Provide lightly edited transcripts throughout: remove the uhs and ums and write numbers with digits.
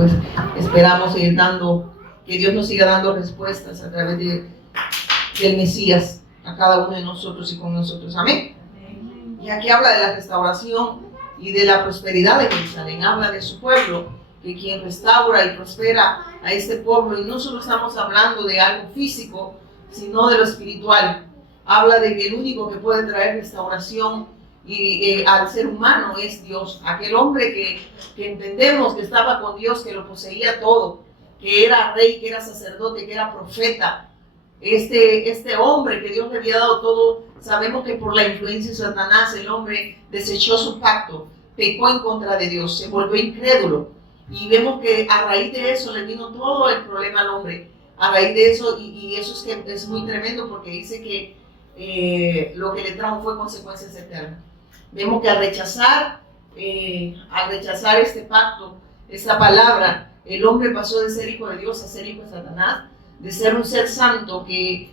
pues esperamos seguir dando, que Dios nos siga dando respuestas a través del Mesías a cada uno de nosotros y con nosotros. Amén. Y aquí habla de la restauración y de la prosperidad de Jerusalén. Habla de su pueblo, que quien restaura y prospera a este pueblo. Y no solo estamos hablando de algo físico, sino de lo espiritual. Habla de que el único que puede traer restauración al ser humano es Dios. Aquel hombre que entendemos que estaba con Dios, que lo poseía todo, que era rey, que era sacerdote, que era profeta. Este hombre que Dios le había dado todo, sabemos que por la influencia de Satanás el hombre desechó su pacto, pecó en contra de Dios, se volvió incrédulo. Y vemos que a raíz de eso le vino todo el problema al hombre. A raíz de eso, y eso es muy tremendo, porque dice que lo que le trajo fue consecuencias eternas. Vemos que al rechazar este pacto, esta palabra, el hombre pasó de ser hijo de Dios a ser hijo de Satanás, de ser un ser santo que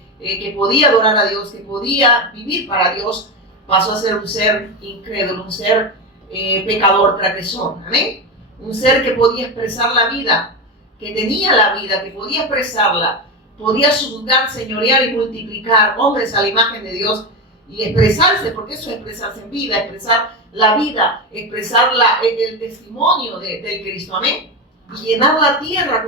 podía adorar a Dios, que podía vivir para Dios, pasó a ser un ser incrédulo, un ser pecador, transgresor. Amén. Un ser que podía expresar la vida, que tenía la vida, que podía expresarla, podía juzgar, señorear y multiplicar hombres a la imagen de Dios y expresarse, porque eso es expresarse en vida, expresar la vida, expresar el testimonio del Cristo. Amén. Y llenar la tierra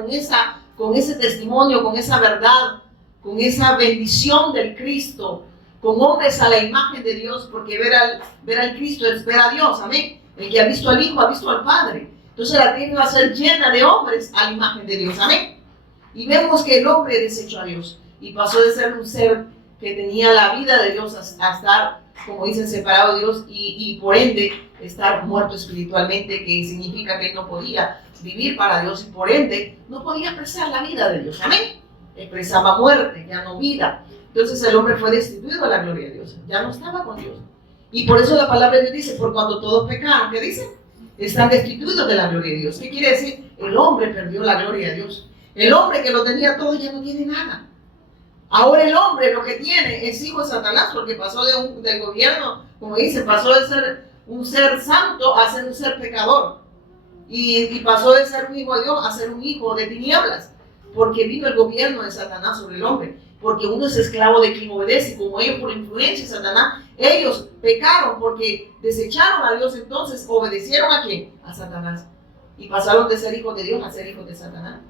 con ese testimonio, con esa verdad, con esa bendición del Cristo, con hombres a la imagen de Dios, porque ver al Cristo es ver a Dios. Amén. El que ha visto al Hijo ha visto al Padre. Entonces la tierra va a ser llena de hombres a la imagen de Dios. Amén. Y vemos que el hombre desechó a Dios y pasó de ser un ser que tenía la vida de Dios a estar, como dicen, separado de Dios y por ende estar muerto espiritualmente, que significa que él no podía vivir para Dios y por ende no podía expresar la vida de Dios. Amén. Expresaba muerte, ya no vida. Entonces el hombre fue destituido de la gloria de Dios, ya no estaba con Dios. Y por eso la palabra de Dios dice, por cuando todos pecaron, ¿qué dice? Están destituidos de la gloria de Dios. ¿Qué quiere decir? El hombre perdió la gloria de Dios. El hombre que lo tenía todo ya no tiene nada. Ahora el hombre lo que tiene es hijo de Satanás, porque pasó del gobierno, como dice, pasó de ser un ser santo a ser un ser pecador. Y pasó de ser un hijo de Dios a ser un hijo de tinieblas, porque vino el gobierno de Satanás sobre el hombre. Porque uno es esclavo de quien obedece, y como ellos por influencia de Satanás, ellos pecaron porque desecharon a Dios, entonces obedecieron ¿a quién? A Satanás. Y pasaron de ser hijos de Dios a ser hijos de Satanás.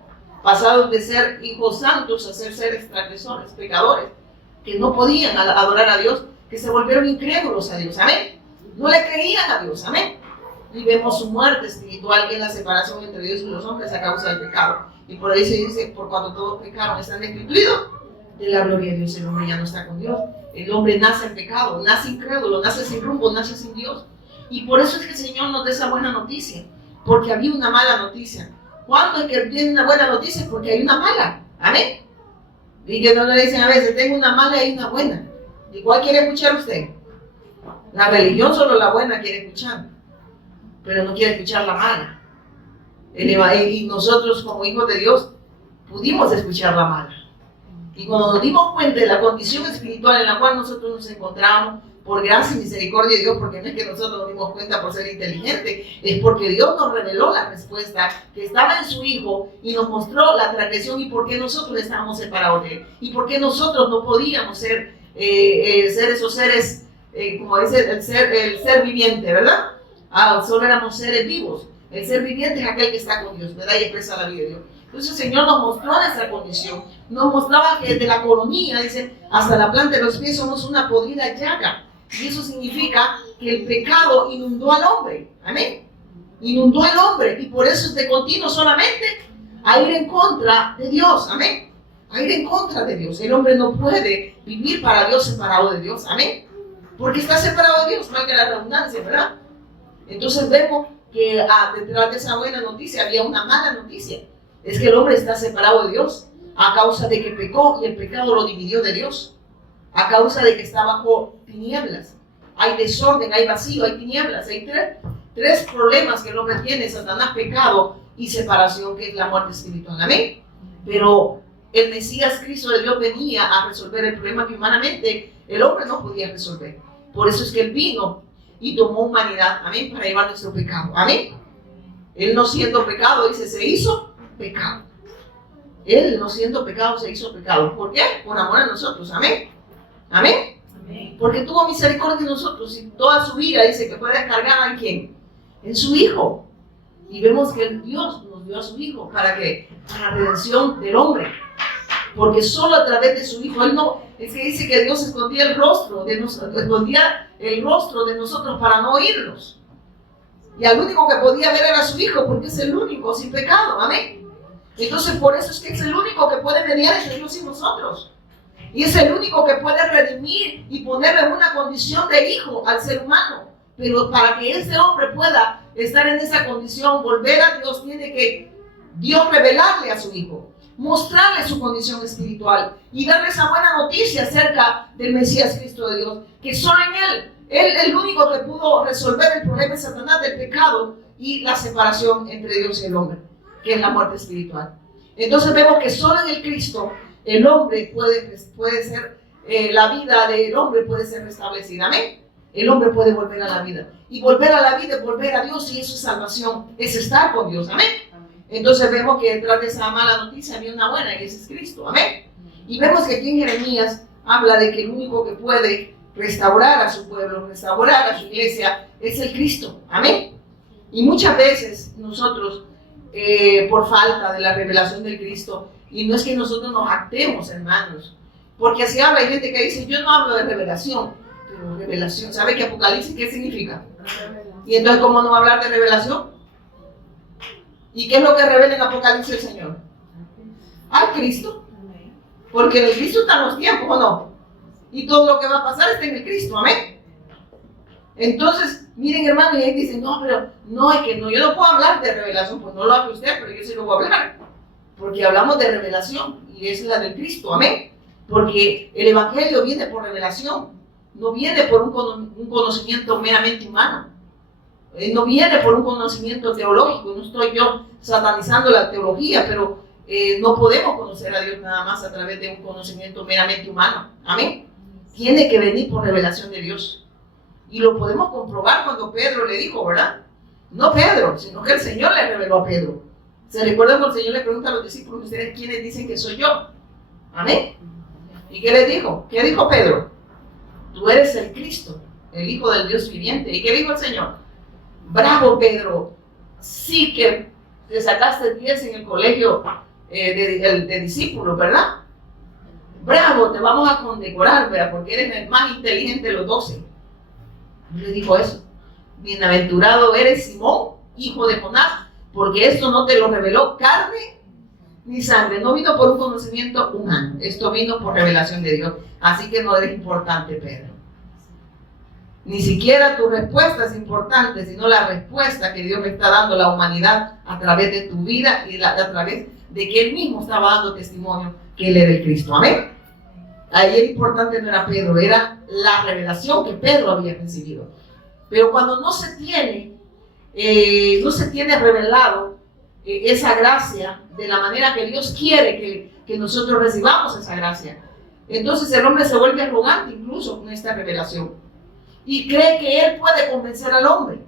Pasaron de ser hijos santos a ser seres transgresores, pecadores, que no podían adorar a Dios, que se volvieron incrédulos a Dios. Amén. No le creían a Dios. Amén. Y vemos su muerte espiritual, que es la separación entre Dios y los hombres a causa del pecado. Y por eso dice, por cuando todos pecaron, están destituidos de la gloria de Dios. El hombre ya no está con Dios. El hombre nace en pecado, nace incrédulo, nace sin rumbo, nace sin Dios. Y por eso es que el Señor nos da esa buena noticia, porque había una mala noticia. ¿Cuándo es que viene una buena noticia? Porque hay una mala. Amén. Y que no le dicen a veces, tengo una mala y una buena. ¿Y cuál quiere escuchar usted? La religión solo la buena quiere escuchar, pero no quiere escuchar la mala. Y nosotros como hijos de Dios pudimos escuchar la mala. Y cuando nos dimos cuenta de la condición espiritual en la cual nosotros nos encontramos, por gracia y misericordia de Dios, porque no es que nosotros nos dimos cuenta por ser inteligentes, es porque Dios nos reveló la respuesta que estaba en su Hijo y nos mostró la transgresión y por qué nosotros estábamos separados de Él. Y por qué nosotros no podíamos ser esos seres, como dice el ser viviente, ¿verdad? Solo éramos seres vivos. El ser viviente es aquel que está con Dios, ¿verdad? Y expresa la vida de Dios. Entonces el Señor nos mostró nuestra condición, nos mostraba que de la coronilla, dice, hasta la planta de los pies somos una podrida llaga. Y eso significa que el pecado inundó al hombre. Amén. Inundó al hombre. Y por eso es de continuo solamente a ir en contra de Dios. Amén. A ir en contra de Dios. El hombre no puede vivir para Dios separado de Dios. Amén. Porque está separado de Dios, valga la redundancia, ¿verdad? Entonces vemos que detrás de esa buena noticia había una mala noticia. Es que el hombre está separado de Dios a causa de que pecó y el pecado lo dividió de Dios. A causa de que está bajo tinieblas. Hay desorden, hay vacío, hay tinieblas. Hay tres problemas que el hombre tiene: Satanás, pecado y separación, que es la muerte espiritual. Amén. Pero el Mesías Cristo de Dios venía a resolver el problema que humanamente el hombre no podía resolver. Por eso es que Él vino y tomó humanidad. Amén. Para llevar nuestro pecado. Amén. Él no siendo pecado, dice, se hizo pecado. Él no siendo pecado, se hizo pecado. ¿Por qué? Por amor a nosotros. Amén. Amén. Amén. Porque tuvo misericordia de nosotros y toda su vida, dice, que fue descargada en ¿quién? En su Hijo. Y vemos que Dios nos dio a su Hijo para la redención del hombre. Porque solo a través de su Hijo, Él no, es que dice que Dios escondía el rostro de nosotros para no oírnos. Y al único que podía ver era su Hijo, porque es el único sin pecado. Amén. Entonces por eso es que es el único que puede mediar entre Dios y nosotros. Y es el único que puede redimir y ponerle en una condición de hijo al ser humano. Pero para que ese hombre pueda estar en esa condición, volver a Dios, tiene que Dios revelarle a su Hijo, mostrarle su condición espiritual y darle esa buena noticia acerca del Mesías Cristo de Dios, que solo en Él el único que pudo resolver el problema de Satanás, del pecado y la separación entre Dios y el hombre, que es la muerte espiritual. Entonces vemos que solo en el Cristo el hombre puede ser, la vida del hombre puede ser restablecida. Amén. El hombre puede volver a la vida. Y volver a la vida es volver a Dios, y eso es salvación, es estar con Dios. Amén. Entonces vemos que detrás de esa mala noticia había una buena, y ese es Cristo. Amén. Y vemos que aquí en Jeremías habla de que el único que puede restaurar a su pueblo, restaurar a su iglesia, es el Cristo. Amén. Y muchas veces nosotros, por falta de la revelación del Cristo, y no es que nosotros nos jactemos, hermanos, porque así habla, hay gente que dice, yo no hablo de revelación, pero revelación, ¿sabe qué Apocalipsis qué significa? Y entonces, ¿cómo no va a hablar de revelación? ¿Y qué es lo que revela en Apocalipsis el Señor? Al Cristo. Porque en el Cristo están los tiempos, ¿o no? Y todo lo que va a pasar está en el Cristo, amén. Entonces, miren, hermanos, y ahí dicen, no, pero no, es que no, yo no puedo hablar de revelación. Pues no lo hable usted, pero yo sí lo voy a hablar. Porque hablamos de revelación, y es la del Cristo, amén. Porque el Evangelio viene por revelación, no viene por un conocimiento meramente humano. No viene por un conocimiento teológico. No estoy yo satanizando la teología, pero no podemos conocer a Dios nada más a través de un conocimiento meramente humano. Amén. Tiene que venir por revelación de Dios. Y lo podemos comprobar cuando Pedro le dijo, ¿verdad? No Pedro, sino que el Señor le reveló a Pedro. ¿Se recuerdan cuando el Señor le pregunta a los discípulos, ustedes quiénes dicen que soy yo? Amén. ¿Y qué les dijo? ¿Qué dijo Pedro? Tú eres el Cristo, el Hijo del Dios viviente. ¿Y qué dijo el Señor? Bravo, Pedro. Sí que te sacaste 10 en el colegio de discípulos, ¿verdad? Bravo, te vamos a condecorar, ¿verdad? Porque eres el más inteligente de los 12. Y le dijo eso. Bienaventurado eres, Simón, hijo de Jonás, porque esto no te lo reveló carne ni sangre. No vino por un conocimiento humano. Esto vino por revelación de Dios. Así que no eres importante, Pedro. Ni siquiera tu respuesta es importante, sino la respuesta que Dios le está dando a la humanidad a través de tu vida y a través de que Él mismo estaba dando testimonio que Él era el Cristo. Amén. Ahí el importante no era Pedro, era la revelación que Pedro había recibido. Pero cuando no se tiene revelado esa gracia de la manera que Dios quiere que nosotros recibamos esa gracia, entonces el hombre se vuelve arrogante incluso con esta revelación y cree que él puede convencer al hombre,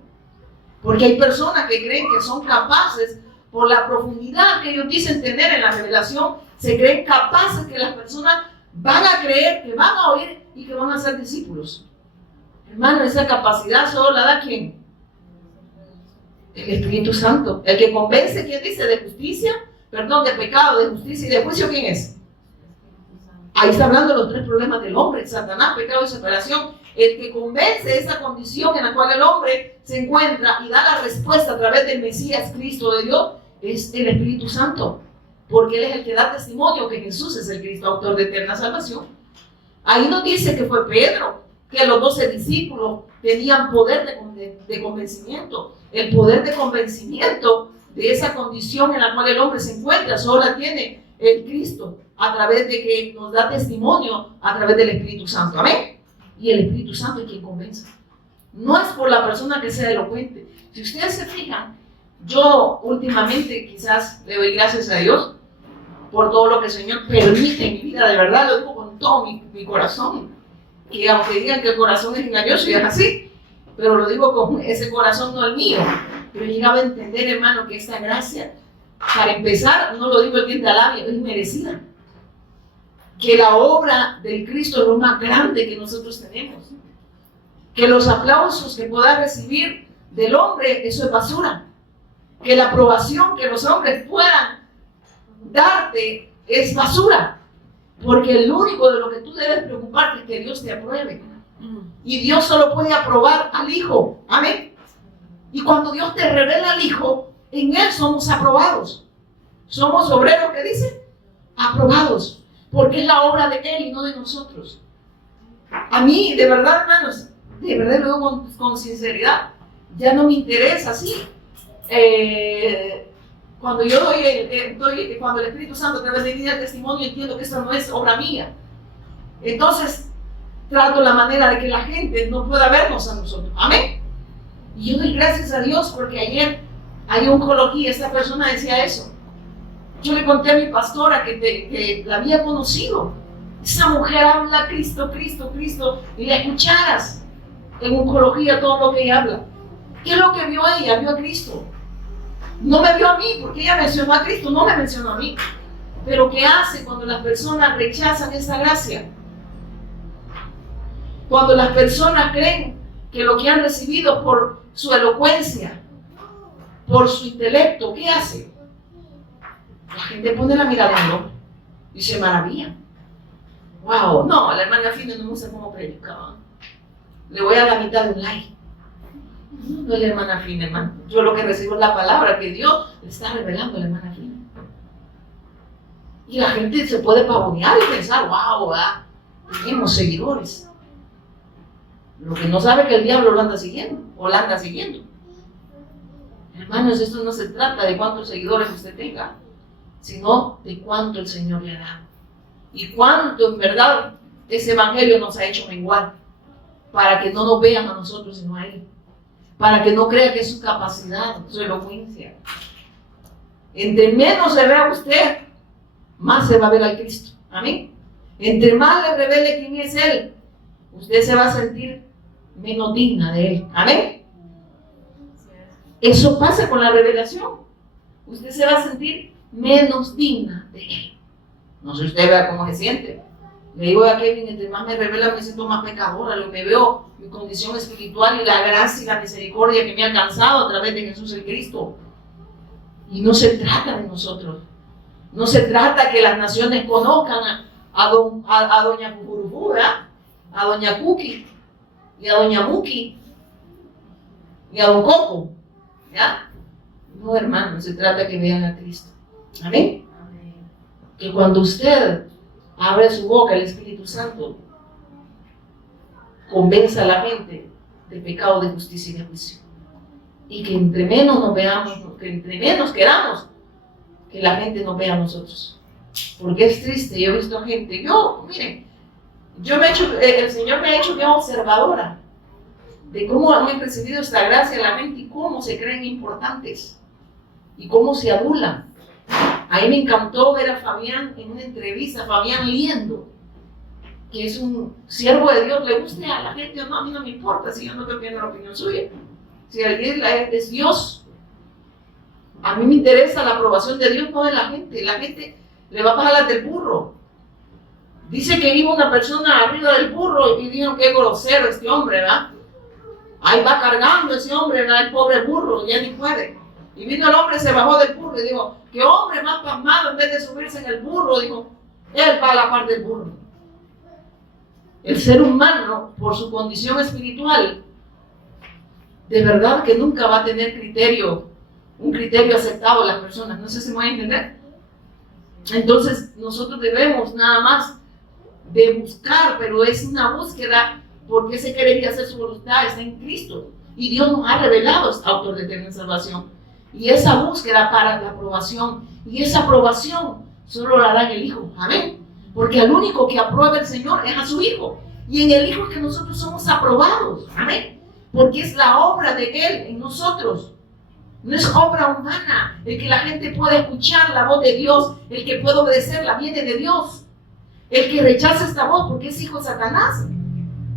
porque hay personas que creen que son capaces, por la profundidad que ellos dicen tener en la revelación, se creen capaces que las personas van a creer, que van a oír y que van a ser discípulos. Hermano, esa capacidad solo la da ¿quién? El Espíritu Santo. El que convence, ¿quién dice? De justicia, perdón, de pecado, de justicia y de juicio, ¿quién es? Ahí está hablando de los 3 problemas del hombre: Satanás, pecado y separación. El que convence esa condición en la cual el hombre se encuentra y da la respuesta a través del Mesías Cristo de Dios es el Espíritu Santo, porque Él es el que da testimonio que Jesús es el Cristo, autor de eterna salvación. Ahí nos dice que fue Pedro, que los 12 discípulos tenían poder de convencimiento. El poder de convencimiento de esa condición en la cual el hombre se encuentra solo la tiene el Cristo, a través de que nos da testimonio a través del Espíritu Santo. Amén. Y el Espíritu Santo es quien convence. No es por la persona que sea elocuente. Si ustedes se fijan, yo últimamente quizás le doy gracias a Dios por todo lo que el Señor permite en mi vida. De verdad lo digo con todo mi corazón. Y aunque digan que el corazón es engañoso, y es así, pero lo digo con ese corazón, no el mío, Pero llegaba a entender, hermano, que esta gracia, para empezar, no lo digo el diente al labio, es merecida. Que la obra del Cristo es lo más grande que nosotros tenemos. Que los aplausos que pueda recibir del hombre, eso es basura. Que la aprobación que los hombres puedan darte es basura. Porque el único de lo que tú debes preocuparte es que Dios te apruebe. Y Dios solo puede aprobar al Hijo. Amén. Y cuando Dios te revela al Hijo, en Él somos aprobados. Somos obreros, ¿qué dice? Aprobados. Porque es la obra de Él y no de nosotros. A mí, de verdad, hermanos, de verdad lo digo con sinceridad, ya no me interesa, sí. Cuando yo cuando el Espíritu Santo a través de mí da el testimonio, entiendo que eso no es obra mía. Entonces, trato la manera de que la gente no pueda vernos a nosotros. Amén. Y yo doy gracias a Dios porque ayer hay oncología, esta persona decía eso. Yo le conté a mi pastora que la había conocido. Esa mujer habla Cristo, Cristo, Cristo, y la escucharas en oncología todo lo que ella habla. ¿Qué es lo que vio ella? Vio a Cristo. No me vio a mí porque ella mencionó a Cristo, no me mencionó a mí. Pero ¿qué hace cuando las personas rechazan esa gracia? Cuando las personas creen que lo que han recibido por su elocuencia, por su intelecto, ¿qué hace? La gente pone la mirada en lo y se maravilla. Wow, no, la hermana Fina no me gusta cómo predicaba. Le voy a la mitad de un like. No es la hermana Fina, hermano. Yo lo que recibo es la palabra que Dios le está revelando a la hermana Fina. Y la gente se puede pavonear y pensar, wow, tenemos seguidores. Lo que no sabe es que el diablo lo anda siguiendo, o la anda siguiendo. Hermanos, esto no se trata de cuántos seguidores usted tenga, sino de cuánto el Señor le ha dado. Y cuánto en verdad ese evangelio nos ha hecho menguar, para que no nos vean a nosotros sino a Él. Para que no crea que es su capacidad, su elocuencia. Entre menos se vea usted, más se va a ver al Cristo. Amén. Entre más le revele quién es Él, usted se va a sentir menos digna de Él. Amén. Eso pasa con la revelación. Usted se va a sentir menos digna de Él. No sé usted vea cómo se siente. Le digo a Kevin, entre más me revela me siento más pecadora. Lo que veo, mi condición espiritual y la gracia y la misericordia que me ha alcanzado a través de Jesús el Cristo. Y no se trata de nosotros. No se trata que las naciones conozcan a doña Cucurubú, ¿verdad? A doña Cookie y a doña Muki y a don Coco, ¿ya? No, hermano, se trata que vean a Cristo. Amén. Amén. Que cuando usted abre su boca, el Espíritu Santo convenza a la gente del pecado, de justicia y de juicio. Y que entre menos nos veamos, que entre menos queramos que la gente nos vea a nosotros. Porque es triste, yo he visto gente, miren, el Señor me ha hecho yo observadora de cómo han recibido esta gracia en la mente y cómo se creen importantes y cómo se adulan. A mí me encantó ver a Fabián en una entrevista, Fabián Liendo, que es un siervo de Dios, le guste a la gente o no, a mí no me importa si yo no estoy viendo la opinión suya. Si alguien es Dios, a mí me interesa la aprobación de Dios, no de la gente. La gente le va a pasar las del burro. Dice que iba una persona arriba del burro y dijeron que grosero este hombre, ¿verdad? Ahí va cargando ese hombre, ¿verdad? El pobre burro, ya ni puede. Y vino el hombre, se bajó del burro y dijo, qué hombre más pasmado, en vez de subirse en el burro, dijo, él va a la par del burro. El ser humano, por su condición espiritual, de verdad que nunca va a tener un criterio aceptado a las personas. No sé si me voy a entender. Entonces, nosotros debemos nada más de buscar, pero es una búsqueda porque ese querer y hacer su voluntad está en Cristo. Y Dios nos ha revelado este autor de eterna salvación. Y esa búsqueda para la aprobación, y esa aprobación solo la da en el Hijo. Amén. Porque al único que aprueba el Señor es a su Hijo. Y en el Hijo es que nosotros somos aprobados. Amén. Porque es la obra de Él en nosotros. No es obra humana. El que la gente pueda escuchar la voz de Dios, el que pueda obedecerla, viene de Dios. El que rechaza esta voz porque es hijo de Satanás.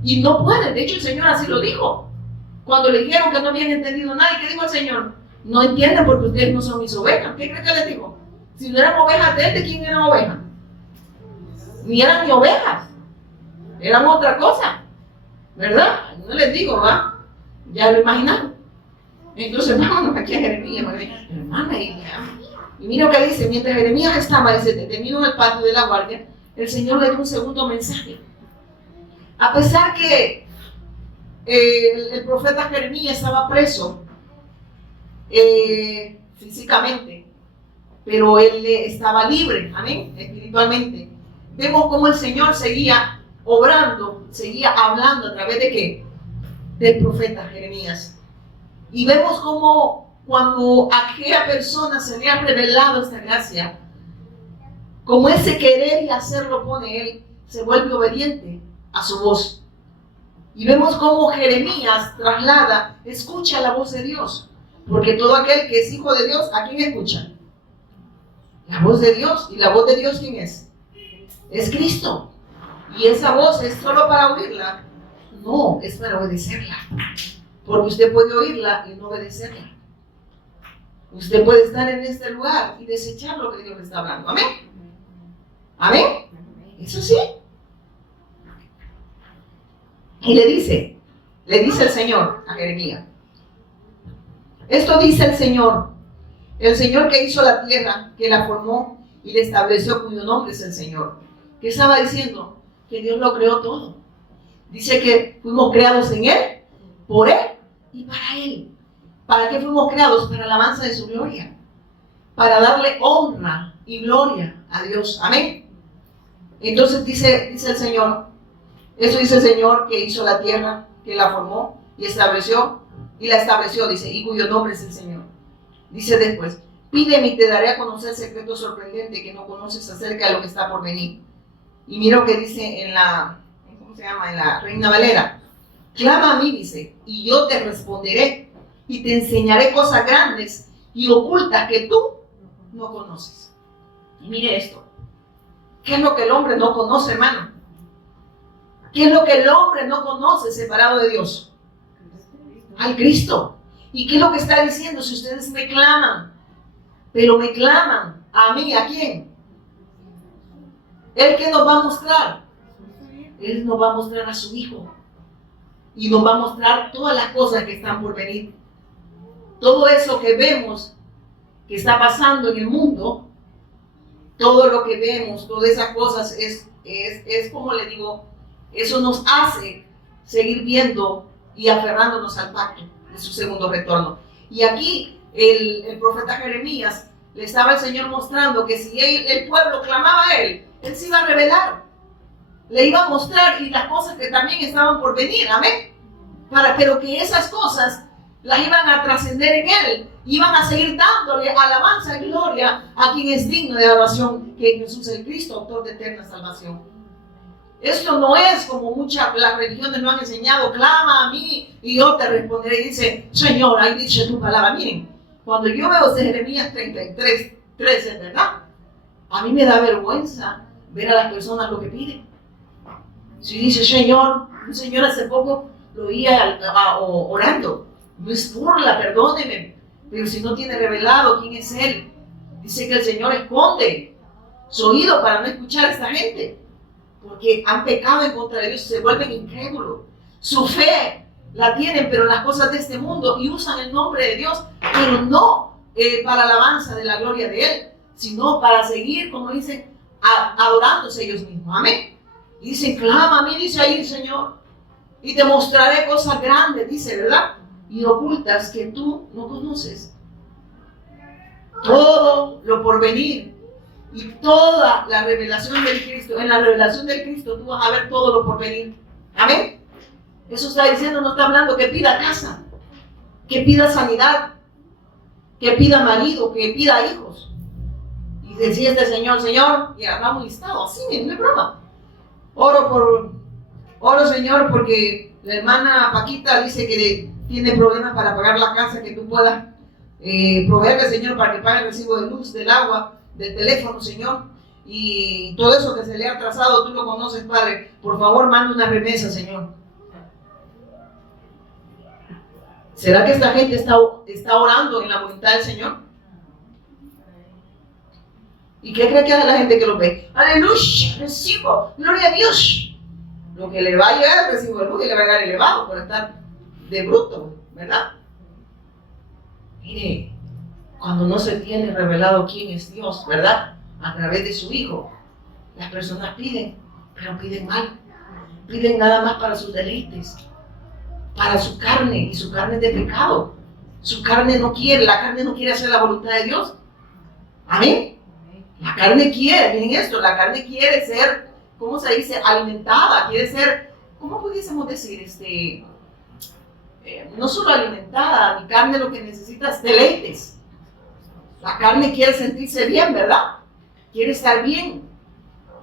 Y no puede. De hecho, el Señor así lo dijo. Cuando le dijeron que no habían entendido nada, ¿y qué dijo el Señor? No entienden porque ustedes no son mis ovejas. ¿Qué creen que les digo? Si no eran ovejas de él, ¿de quién eran ovejas? Ni eran ni ovejas. Eran otra cosa. ¿Verdad? No les digo, ¿va? Ya lo imaginaron. Entonces vámonos aquí a Jeremías. Hermana, y mira lo que dice. Mientras Jeremías estaba detenido en el patio de la guardia, el Señor le dio un segundo mensaje. A pesar que el profeta Jeremías estaba preso físicamente, pero él estaba libre, amén, espiritualmente. Vemos cómo el Señor seguía obrando, seguía hablando a través de ¿qué? Del profeta Jeremías. Y vemos cómo cuando a aquella persona se le ha revelado esta gracia, como ese querer y hacerlo pone él, se vuelve obediente a su voz. Y vemos cómo Jeremías traslada, escucha la voz de Dios. Porque todo aquel que es hijo de Dios, ¿a quién escucha? La voz de Dios. ¿Y la voz de Dios quién es? Es Cristo. ¿Y esa voz es solo para oírla? No, es para obedecerla. Porque usted puede oírla y no obedecerla. Usted puede estar en este lugar y desechar lo que Dios le está hablando. ¿Amén? ¿Amén? ¿Eso sí? Y le dice el Señor a Jeremías. Esto dice el Señor que hizo la tierra, que la formó y la estableció, cuyo nombre es el Señor. ¿Qué estaba diciendo? Que Dios lo creó todo. Dice que fuimos creados en Él, por Él y para Él. ¿Para qué fuimos creados? Para la alabanza de su gloria. Para darle honra y gloria a Dios. Amén. Entonces dice el Señor, eso dice el Señor que hizo la tierra, que la formó y la estableció, dice, y cuyo nombre es el Señor. Dice después, pídeme y te daré a conocer el secreto sorprendente que no conoces acerca de lo que está por venir. Y mira lo que dice en la Reina Valera. Clama a mí, dice, y yo te responderé y te enseñaré cosas grandes y ocultas que tú no conoces. Y mire esto. ¿Qué es lo que el hombre no conoce, hermano? ¿Qué es lo que el hombre no conoce separado de Dios? Al Cristo. ¿Y qué es lo que está diciendo? Si ustedes me claman, pero me claman a mí, ¿a quién? ¿Él qué nos va a mostrar? Él nos va a mostrar a su Hijo. Y nos va a mostrar todas las cosas que están por venir. Todo eso que vemos que está pasando en el mundo, todo lo que vemos, todas esas cosas es como le digo, eso nos hace seguir viendo y aferrándonos al pacto de su segundo retorno. Y aquí el profeta Jeremías le estaba el Señor mostrando que si el pueblo clamaba a Él se iba a revelar, le iba a mostrar y las cosas que también estaban por venir, amén. Pero que esas cosas las iban a trascender en Él, iban a seguir dándole alabanza y gloria a quien es digno de adoración, que es Jesús el Cristo, autor de eterna salvación. Esto no es como las religiones nos han enseñado, clama a mí y yo te responderé. Y dice, Señor, ahí dice tu palabra. Miren, cuando yo veo Jeremías 33, 13, ¿verdad? A mí me da vergüenza ver a las personas lo que piden. Si dice, Señor, un señor hace poco lo oía orando, no es burla, perdóneme, pero si no tiene revelado quién es Él, dice que el Señor esconde su oído para no escuchar a esta gente. Porque han pecado en contra de Dios, se vuelven incrédulos. Su fe la tienen, pero en las cosas de este mundo, y usan el nombre de Dios, pero no para alabanza de la gloria de Él, sino para seguir, como dicen, adorándose ellos mismos. Amén. Y dicen, clama a mí, dice ahí el Señor, y te mostraré cosas grandes, dice, ¿verdad? Y ocultas que tú no conoces. Todo lo porvenir. Y toda la revelación del Cristo, en la revelación del Cristo tú vas a ver todo lo por venir. Amén. Eso está diciendo, no está hablando que pida casa, que pida sanidad, que pida marido, que pida hijos. Y decía este Señor, y hagamos un listado, así, no es broma. Oro Señor, porque la hermana Paquita dice que tiene problemas para pagar la casa, que tú puedas proveerle, Señor, para que pague el recibo de luz, del agua, del teléfono, Señor, y todo eso que se le ha atrasado, tú lo conoces, Padre. Por favor, manda una remesa, Señor. ¿Será que esta gente está orando en la voluntad del Señor? ¿Y qué cree que hace la gente que lo ve? Aleluya, recibo, gloria a Dios. Lo que le va a llegar el recibo de luz y le va a llegar elevado por estar de bruto, ¿verdad? Mire, cuando no se tiene revelado quién es Dios, ¿verdad? A través de su Hijo, las personas piden, pero piden mal. Piden nada más para sus deleites, para su carne, y su carne es de pecado. Su carne no quiere, la carne no quiere hacer la voluntad de Dios. Amén. La carne quiere, miren esto, la carne quiere ser, ¿cómo se dice? Alimentada, quiere ser, ¿cómo pudiésemos decir? No solo alimentada, mi carne lo que necesita es deleites. La carne quiere sentirse bien, ¿verdad? Quiere estar bien,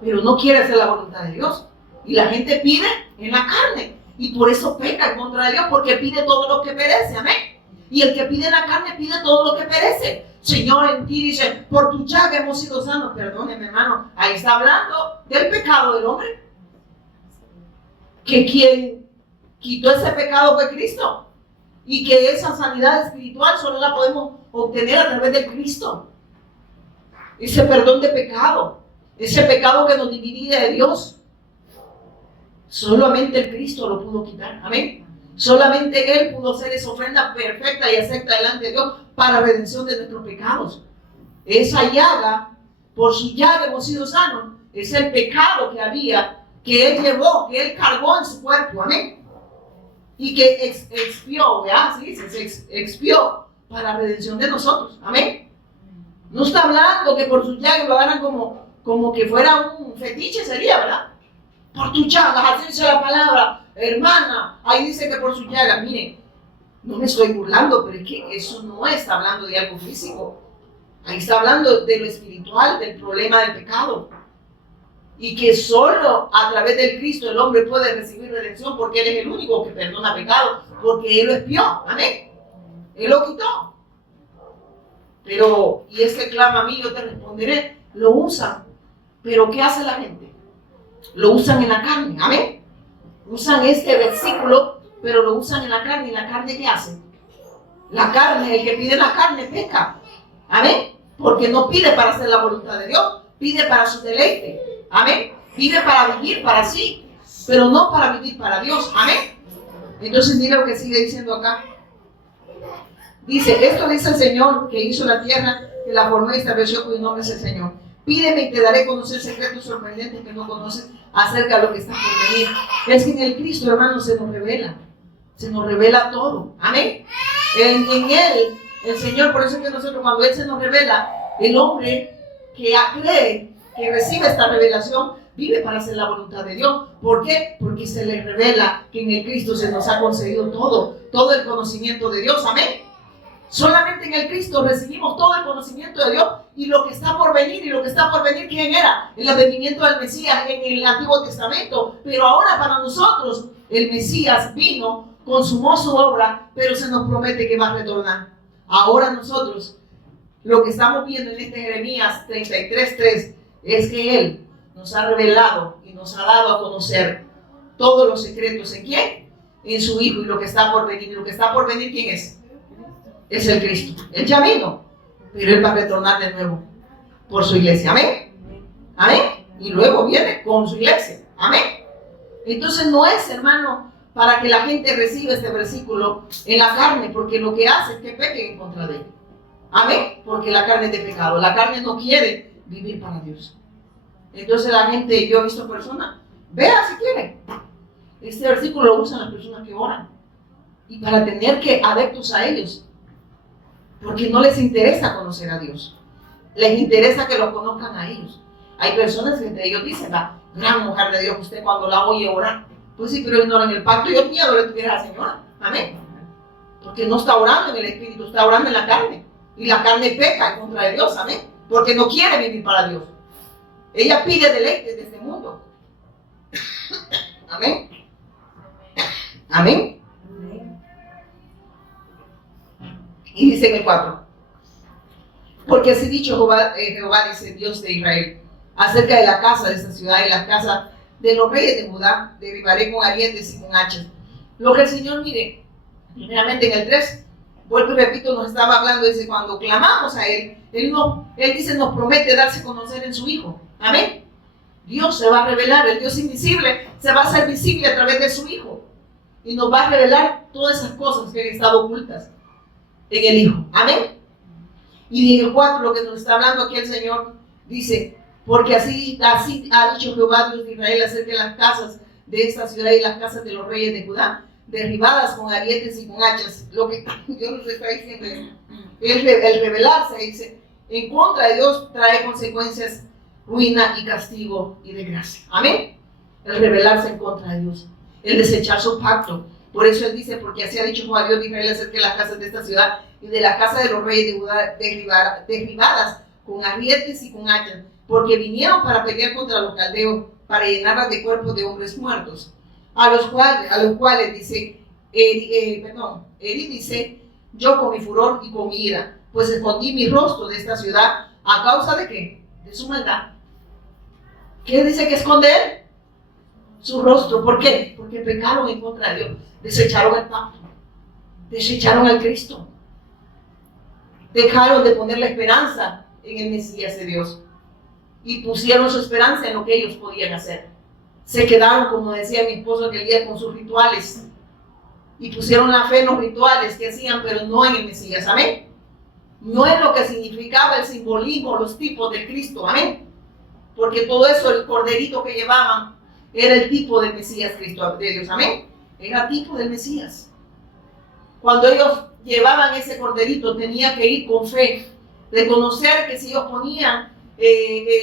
pero no quiere hacer la voluntad de Dios. Y la gente pide en la carne, y por eso peca en contra de Dios, porque pide todo lo que perece, amén. Y el que pide en la carne pide todo lo que perece. Señor, en ti dice, por tu llaga hemos sido sanos. Perdóneme, hermano, ahí está hablando del pecado del hombre. Que quien quitó ese pecado fue Cristo. Y que esa sanidad espiritual solo la podemos obtener a través de Cristo. Ese perdón de pecado, ese pecado que nos dividía de Dios, solamente el Cristo lo pudo quitar. Amén. Solamente Él pudo hacer esa ofrenda perfecta y acepta delante de Dios para redención de nuestros pecados. Esa llaga, por su llaga hemos sido sanos, es el pecado que había, que Él llevó, que Él cargó en su cuerpo. Amén. Y que expió, ¿verdad? Sí, se expió para la redención de nosotros. Amén. No está hablando que por sus llagas lo hagan como que fuera un fetiche, sería, ¿verdad? Por tus llagas, así dice la palabra. Hermana, ahí dice que por sus llagas. Miren, no me estoy burlando, pero es que eso no está hablando de algo físico. Ahí está hablando de lo espiritual, del problema del pecado. Y que solo a través del Cristo el hombre puede recibir redención, porque Él es el único que perdona pecado, porque Él lo expió. Amén. Él lo quitó. Pero, y este clama a mí, yo te responderé. Lo usan. Pero ¿qué hace la gente? Lo usan en la carne. Amén. Usan este versículo, pero lo usan en la carne. ¿Y la carne qué hace? La carne, el que pide la carne peca. Amén. Porque no pide para hacer la voluntad de Dios, pide para su deleite. Amén. Pide para vivir para sí, pero no para vivir para Dios. Amén. Entonces mira lo que sigue diciendo acá. Dice, esto dice el Señor que hizo la tierra, que la formó y estableció, cuyo nombre es el Señor. Pídeme y te daré a conocer secretos sorprendentes que no conoces acerca de lo que está por venir. Es que en el Cristo, hermano, se nos revela todo. Amén. En Él, el Señor, por eso es que nosotros cuando Él se nos revela, el hombre que cree, que recibe esta revelación, vive para hacer la voluntad de Dios. ¿Por qué? Porque se le revela que en el Cristo se nos ha concedido todo el conocimiento de Dios. Amén. Solamente en el Cristo recibimos todo el conocimiento de Dios y lo que está por venir. Y lo que está por venir, ¿quién era? El advenimiento del Mesías en el Antiguo Testamento. Pero ahora para nosotros, el Mesías vino, consumó su obra, pero se nos promete que va a retornar. Ahora nosotros, lo que estamos viendo en este Jeremías 33:3, es que Él nos ha revelado y nos ha dado a conocer todos los secretos. ¿En quién? En su Hijo y lo que está por venir. Y lo que está por venir, ¿quién es? Es el Cristo. Él ya vino, pero Él va a retornar de nuevo por su iglesia. Amén. Amén. Y luego viene con su iglesia. Amén. Entonces no es, hermano, para que la gente reciba este versículo en la carne, porque lo que hace es que pequen en contra de Él. Amén. Porque la carne es de pecado. La carne no quiere vivir para Dios. Entonces la gente, yo he visto personas, vea si quieren. Este versículo lo usan las personas que oran. Y para tener que adeptos a ellos. Porque no les interesa conocer a Dios. Les interesa que lo conozcan a ellos. Hay personas que entre ellos dicen, la gran mujer de Dios, usted cuando la oye orar, pues sí, pero ignoran el pacto. Yo miedo le tuviera a la señora. Amén. Porque no está orando en el Espíritu, está orando en la carne. Y la carne peca en contra de Dios. Amén. Porque no quiere vivir para Dios. Ella pide deleites de este mundo. Amén. Amén. Y dice en el 4, porque así dicho Jehová dice, Dios de Israel, acerca de la casa de esta ciudad y la casa de los reyes de Judá, derribaré con arientes y con hachas. Lo que el Señor, mire, Primeramente en el 3, vuelvo y repito, nos estaba hablando, dice, cuando clamamos a Él, Él dice, nos promete darse a conocer en su Hijo. Amén. Dios se va a revelar, el Dios invisible se va a hacer visible a través de su Hijo. Y nos va a revelar todas esas cosas que han estado ocultas en el Hijo. Amén. Y en el 4, lo que nos está hablando aquí el Señor, dice, porque así ha dicho Jehová Dios de Israel acerca de las casas de esta ciudad y las casas de los reyes de Judá, derribadas con arietes y con hachas. Lo que Dios nos está diciendo es el rebelarse, dice, en contra de Dios trae consecuencias, ruina y castigo y desgracia. Amén. El rebelarse en contra de Dios, el desechar su pacto. Por eso Él dice, porque así ha dicho Jehová Dios de Israel acerca de las casas de esta ciudad y de la casa de los reyes de Judá, derribadas con arietes y con hachas, porque vinieron para pelear contra los caldeos, para llenarlas de cuerpos de hombres muertos, a los cuales dice, Eri dice, yo con mi furor y con mi ira, pues escondí mi rostro de esta ciudad, ¿a causa de qué? De su maldad. ¿Qué dice que esconder? Su rostro. ¿Por qué? Porque pecaron en contra de Dios, desecharon el pacto, desecharon al Cristo, dejaron de poner la esperanza en el Mesías de Dios y pusieron su esperanza en lo que ellos podían hacer. Se quedaron, como decía mi esposo aquel día, con sus rituales y pusieron la fe en los rituales que hacían, pero no en el Mesías. Amén. No es lo que significaba el simbolismo, los tipos de Cristo. Amén. Porque todo eso, el corderito que llevaban, era el tipo del Mesías Cristo de Dios. Amén. Era tipo del Mesías. Cuando ellos llevaban ese corderito, tenía que ir con fe, reconocer que si ellos ponían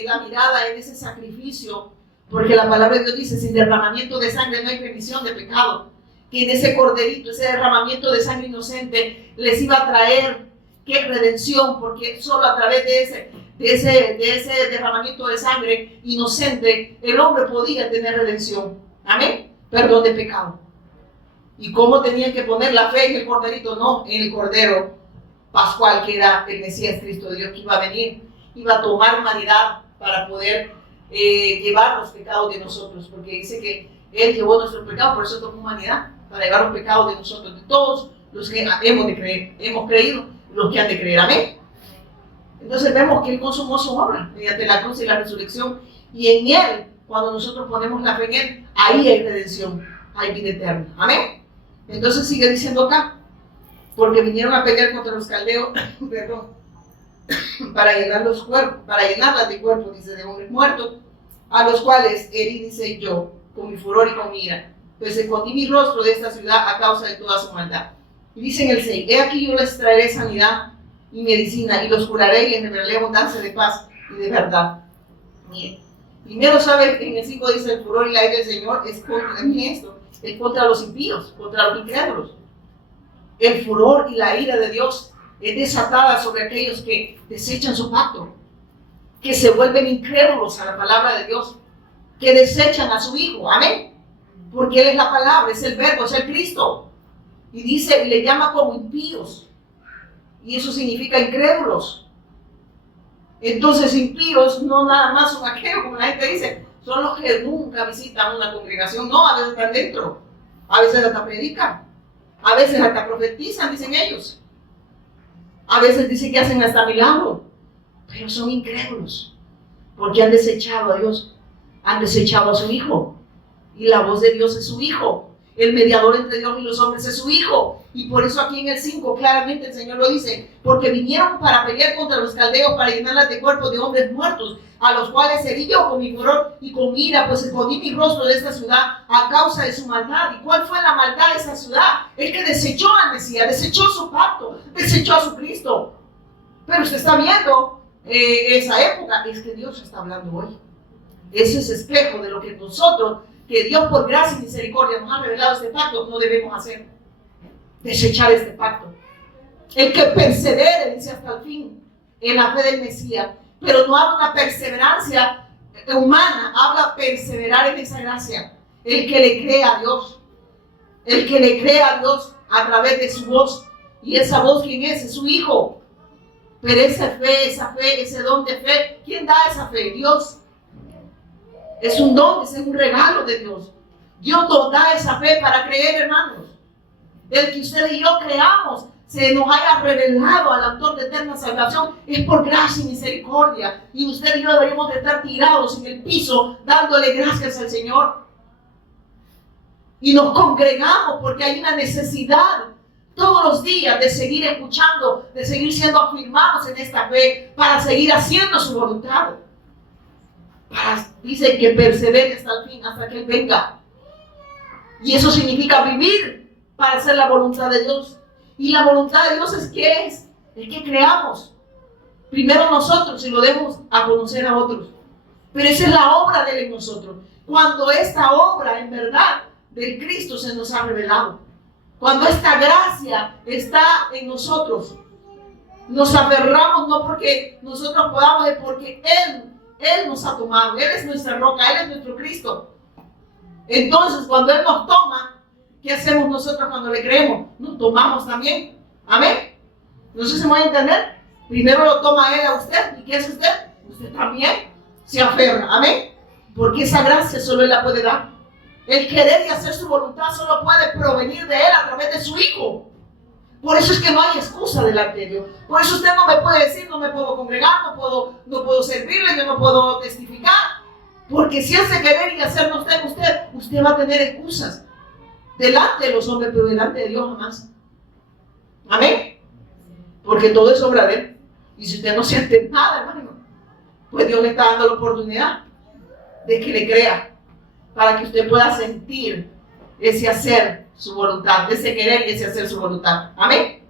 la mirada en ese sacrificio, porque la palabra de Dios dice, sin derramamiento de sangre no hay remisión de pecado, que en ese corderito, ese derramamiento de sangre inocente les iba a traer ¿qué? Redención, porque solo a través de ese derramamiento de sangre inocente el hombre podía tener redención. Amén. Perdón de pecado. ¿Y cómo tenían que poner la fe en el corderito? No, en el cordero pascual, que era el Mesías Cristo Dios, que iba a venir, iba a tomar humanidad para poder llevar los pecados de nosotros, porque dice que Él llevó nuestros pecados, por eso tomó humanidad, para llevar los pecados de nosotros, de todos los que hemos creído, los que han de creer. Amén. Entonces vemos que Él consumó su obra mediante la cruz y la resurrección, y en Él, cuando nosotros ponemos la fe en Él, ahí hay redención, hay vida eterna. Amén. Entonces sigue diciendo acá, porque vinieron a pelear contra los caldeos, perdón, para llenarlas de cuerpos, dice, de hombres muertos, a los cuales Eri dice, yo, con mi furor y con mi ira, pues escondí mi rostro de esta ciudad a causa de toda su maldad. Y dice en el 6, he aquí yo les traeré sanidad y medicina, y los curaré y les revelaré abundancia de paz y de verdad. Miren, primero sabe, en el 5 dice, el furor y la ira del Señor es contra los impíos, contra los incrédulos. El furor y la ira de Dios es desatada sobre aquellos que desechan su pacto, que se vuelven incrédulos a la palabra de Dios, que desechan a su Hijo. Amén. Porque Él es la palabra, es el verbo, es el Cristo. Y dice, y le llama como impíos. Y eso significa incrédulos. Entonces, impíos no nada más son aquellos, como la gente dice, son los que nunca visitan una congregación. No, a veces están dentro, a veces hasta predican, a veces hasta profetizan, dicen ellos. A veces dicen que hacen hasta milagros, pero son incrédulos, porque han desechado a Dios, han desechado a su Hijo. Y la voz de Dios es su Hijo. El mediador entre Dios y los hombres es su Hijo. Y por eso aquí en el 5 claramente el Señor lo dice, porque vinieron para pelear contra los caldeos, para llenarlas de cuerpos de hombres muertos, a los cuales herí yo con mi furor y con mi ira, pues escondí mi rostro de esta ciudad a causa de su maldad. ¿Y cuál fue la maldad de esa ciudad? El que desechó al Mesías, desechó su pacto, desechó a su Cristo. Pero usted está viendo esa época, es que Dios está hablando hoy. Ese es espejo de lo que nosotros, que Dios por gracia y misericordia nos ha revelado este pacto, no debemos hacer. Desechar este pacto. El que persevere, dice, hasta el fin en la fe del Mesías, pero no habla una perseverancia humana, habla perseverar en esa gracia. El que le cree a Dios, el que le cree a Dios a través de su voz, y esa voz, ¿quién es? Es su Hijo. Pero esa fe, ese don de fe, ¿quién da esa fe? Dios. Es un don, es un regalo de Dios. Dios nos da esa fe para creer, hermanos. el que usted y yo creamos, se nos haya revelado al autor de eterna salvación, es por gracia y misericordia. Y usted y yo deberíamos de estar tirados en el piso, dándole gracias al Señor. Y nos congregamos porque hay una necesidad todos los días de seguir escuchando, de seguir siendo afirmados en esta fe, para seguir haciendo su voluntad. Dice que persevere hasta el fin, hasta que Él venga. Y eso significa vivir para hacer la voluntad de Dios. Y la voluntad de Dios es que es que creamos primero nosotros y lo demos a conocer a otros. Pero esa es la obra de Él en nosotros. Cuando esta obra en verdad del Cristo se nos ha revelado, cuando esta gracia está en nosotros, nos aferramos no porque nosotros podamos, es porque Él nos ha tomado. Él es nuestra roca, Él es nuestro Cristo. Entonces cuando Él nos toma, ¿qué hacemos nosotros cuando le creemos? Nos tomamos también. Amén. No sé si me voy a entender. Primero lo toma Él a usted. ¿Y qué hace usted? Usted también se aferra. Amén. Porque esa gracia solo Él la puede dar. El querer y hacer su voluntad solo puede provenir de Él a través de su Hijo. Por eso es que no hay excusa delante de Dios. Por eso usted no me puede decir, no me puedo congregar, no puedo servirle, yo no puedo testificar. Porque si hace querer y hacer no está en usted va a tener excusas delante de los hombres, pero delante de Dios jamás. Amén. Porque todo es obra de Él. Y si usted no siente nada, hermano, pues Dios le está dando la oportunidad de que le crea, para que usted pueda sentir ese hacer su voluntad, ese querer y ese hacer su voluntad. Amén.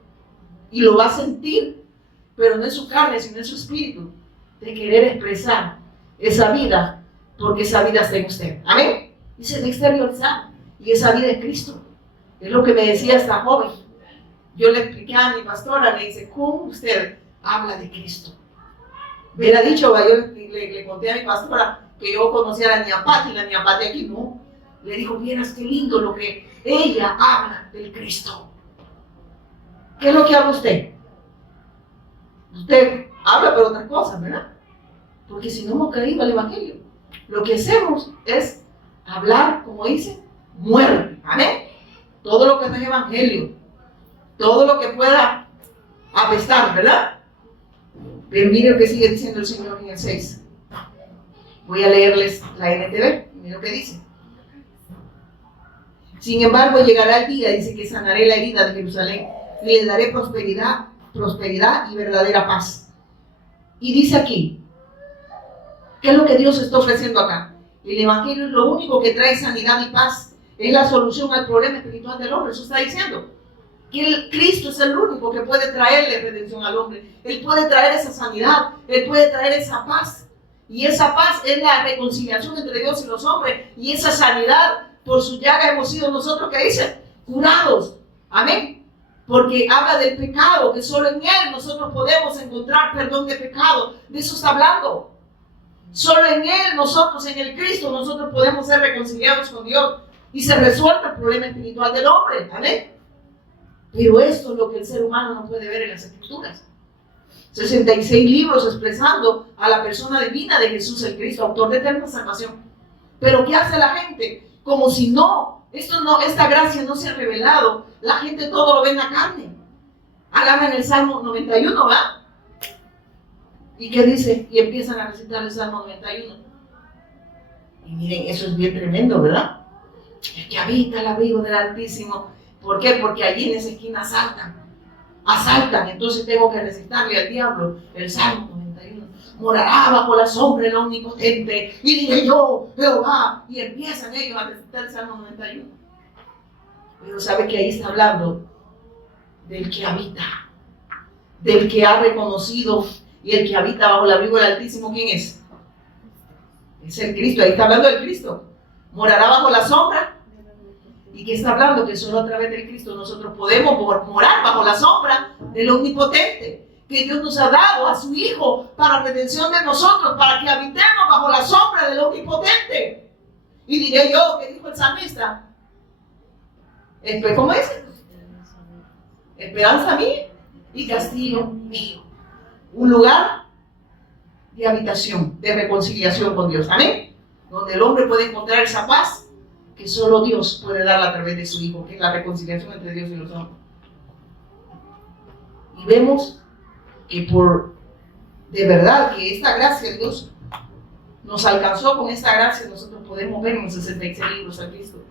Y lo va a sentir, pero no en su carne, sino en su espíritu, de querer expresar esa vida, porque esa vida está en usted. Amén. Y se va a exteriorizar. Y esa vida es Cristo. Es lo que me decía esta joven. Yo le expliqué a mi pastora, le dice, ¿cómo usted habla de Cristo? Me hubiera dicho, yo le conté a mi pastora que yo conocía a la niña Pati, y la niña Pati aquí no. Le dijo, vieras qué lindo lo que ella habla del Cristo. ¿Qué es lo que habla usted? Usted habla pero otras cosas, ¿verdad? Porque si no hemos creído al Evangelio, lo que hacemos es hablar, como dice, muerte. Amén. Todo lo que no es Evangelio, todo lo que pueda apestar, ¿verdad? Pero mire lo que sigue diciendo el Señor en el 6. Voy a leerles la NTV. Mire lo que dice. Sin embargo, llegará el día, dice, que sanaré la herida de Jerusalén y le daré prosperidad y verdadera paz. Y dice aquí, ¿qué es lo que Dios está ofreciendo acá? El Evangelio es lo único que trae sanidad y paz. Es la solución al problema espiritual del hombre. Eso está diciendo. Que Cristo es el único que puede traerle redención al hombre. Él puede traer esa sanidad. Él puede traer esa paz. Y esa paz es la reconciliación entre Dios y los hombres. Y esa sanidad, por su llaga hemos sido nosotros, que dice, curados. Amén. Porque habla del pecado, que solo en Él nosotros podemos encontrar perdón de pecado. De eso está hablando. Solo en Él, nosotros, en el Cristo, nosotros podemos ser reconciliados con Dios. Y se resuelve el problema espiritual del hombre. Amén. Pero esto es lo que el ser humano no puede ver en las Escrituras. 66 libros expresando a la persona divina de Jesús el Cristo, autor de eterna salvación. Pero ¿qué hace la gente? Como si esta gracia no se ha revelado. La gente todo lo ve en la carne. Agarran el Salmo 91, ¿va? ¿Y qué dice? Y empiezan a recitar el Salmo 91. Y miren, eso es bien tremendo, ¿verdad? El que habita el abrigo del Altísimo. ¿Por qué? Porque allí en esa esquina asaltan, entonces tengo que recitarle al diablo el Salmo 91. Morará bajo la sombra del Omnipotente, y diré yo, Jehová, y empiezan ellos a recitar el Salmo 91. Pero sabe que ahí está hablando del que habita, del que ha reconocido, y el que habita bajo el abrigo del Altísimo, ¿quién es? Es el Cristo. Ahí está hablando del Cristo. Morará bajo la sombra. ¿Y qué está hablando? Que solo a través del Cristo nosotros podemos morar bajo la sombra del Omnipotente, que Dios nos ha dado a su Hijo para redención de nosotros, para que habitemos bajo la sombra del Omnipotente. Y diré yo, ¿qué dijo el salmista? ¿Cómo es? Esperanza mía y castillo mío. Un lugar de habitación, de reconciliación con Dios. Amén. Donde el hombre puede encontrar esa paz que solo Dios puede dar a través de su Hijo, que es la reconciliación entre Dios y los hombres. Y vemos que de verdad que esta gracia de Dios nos alcanzó. Con esta gracia nosotros podemos ver en los 66 libros a Cristo.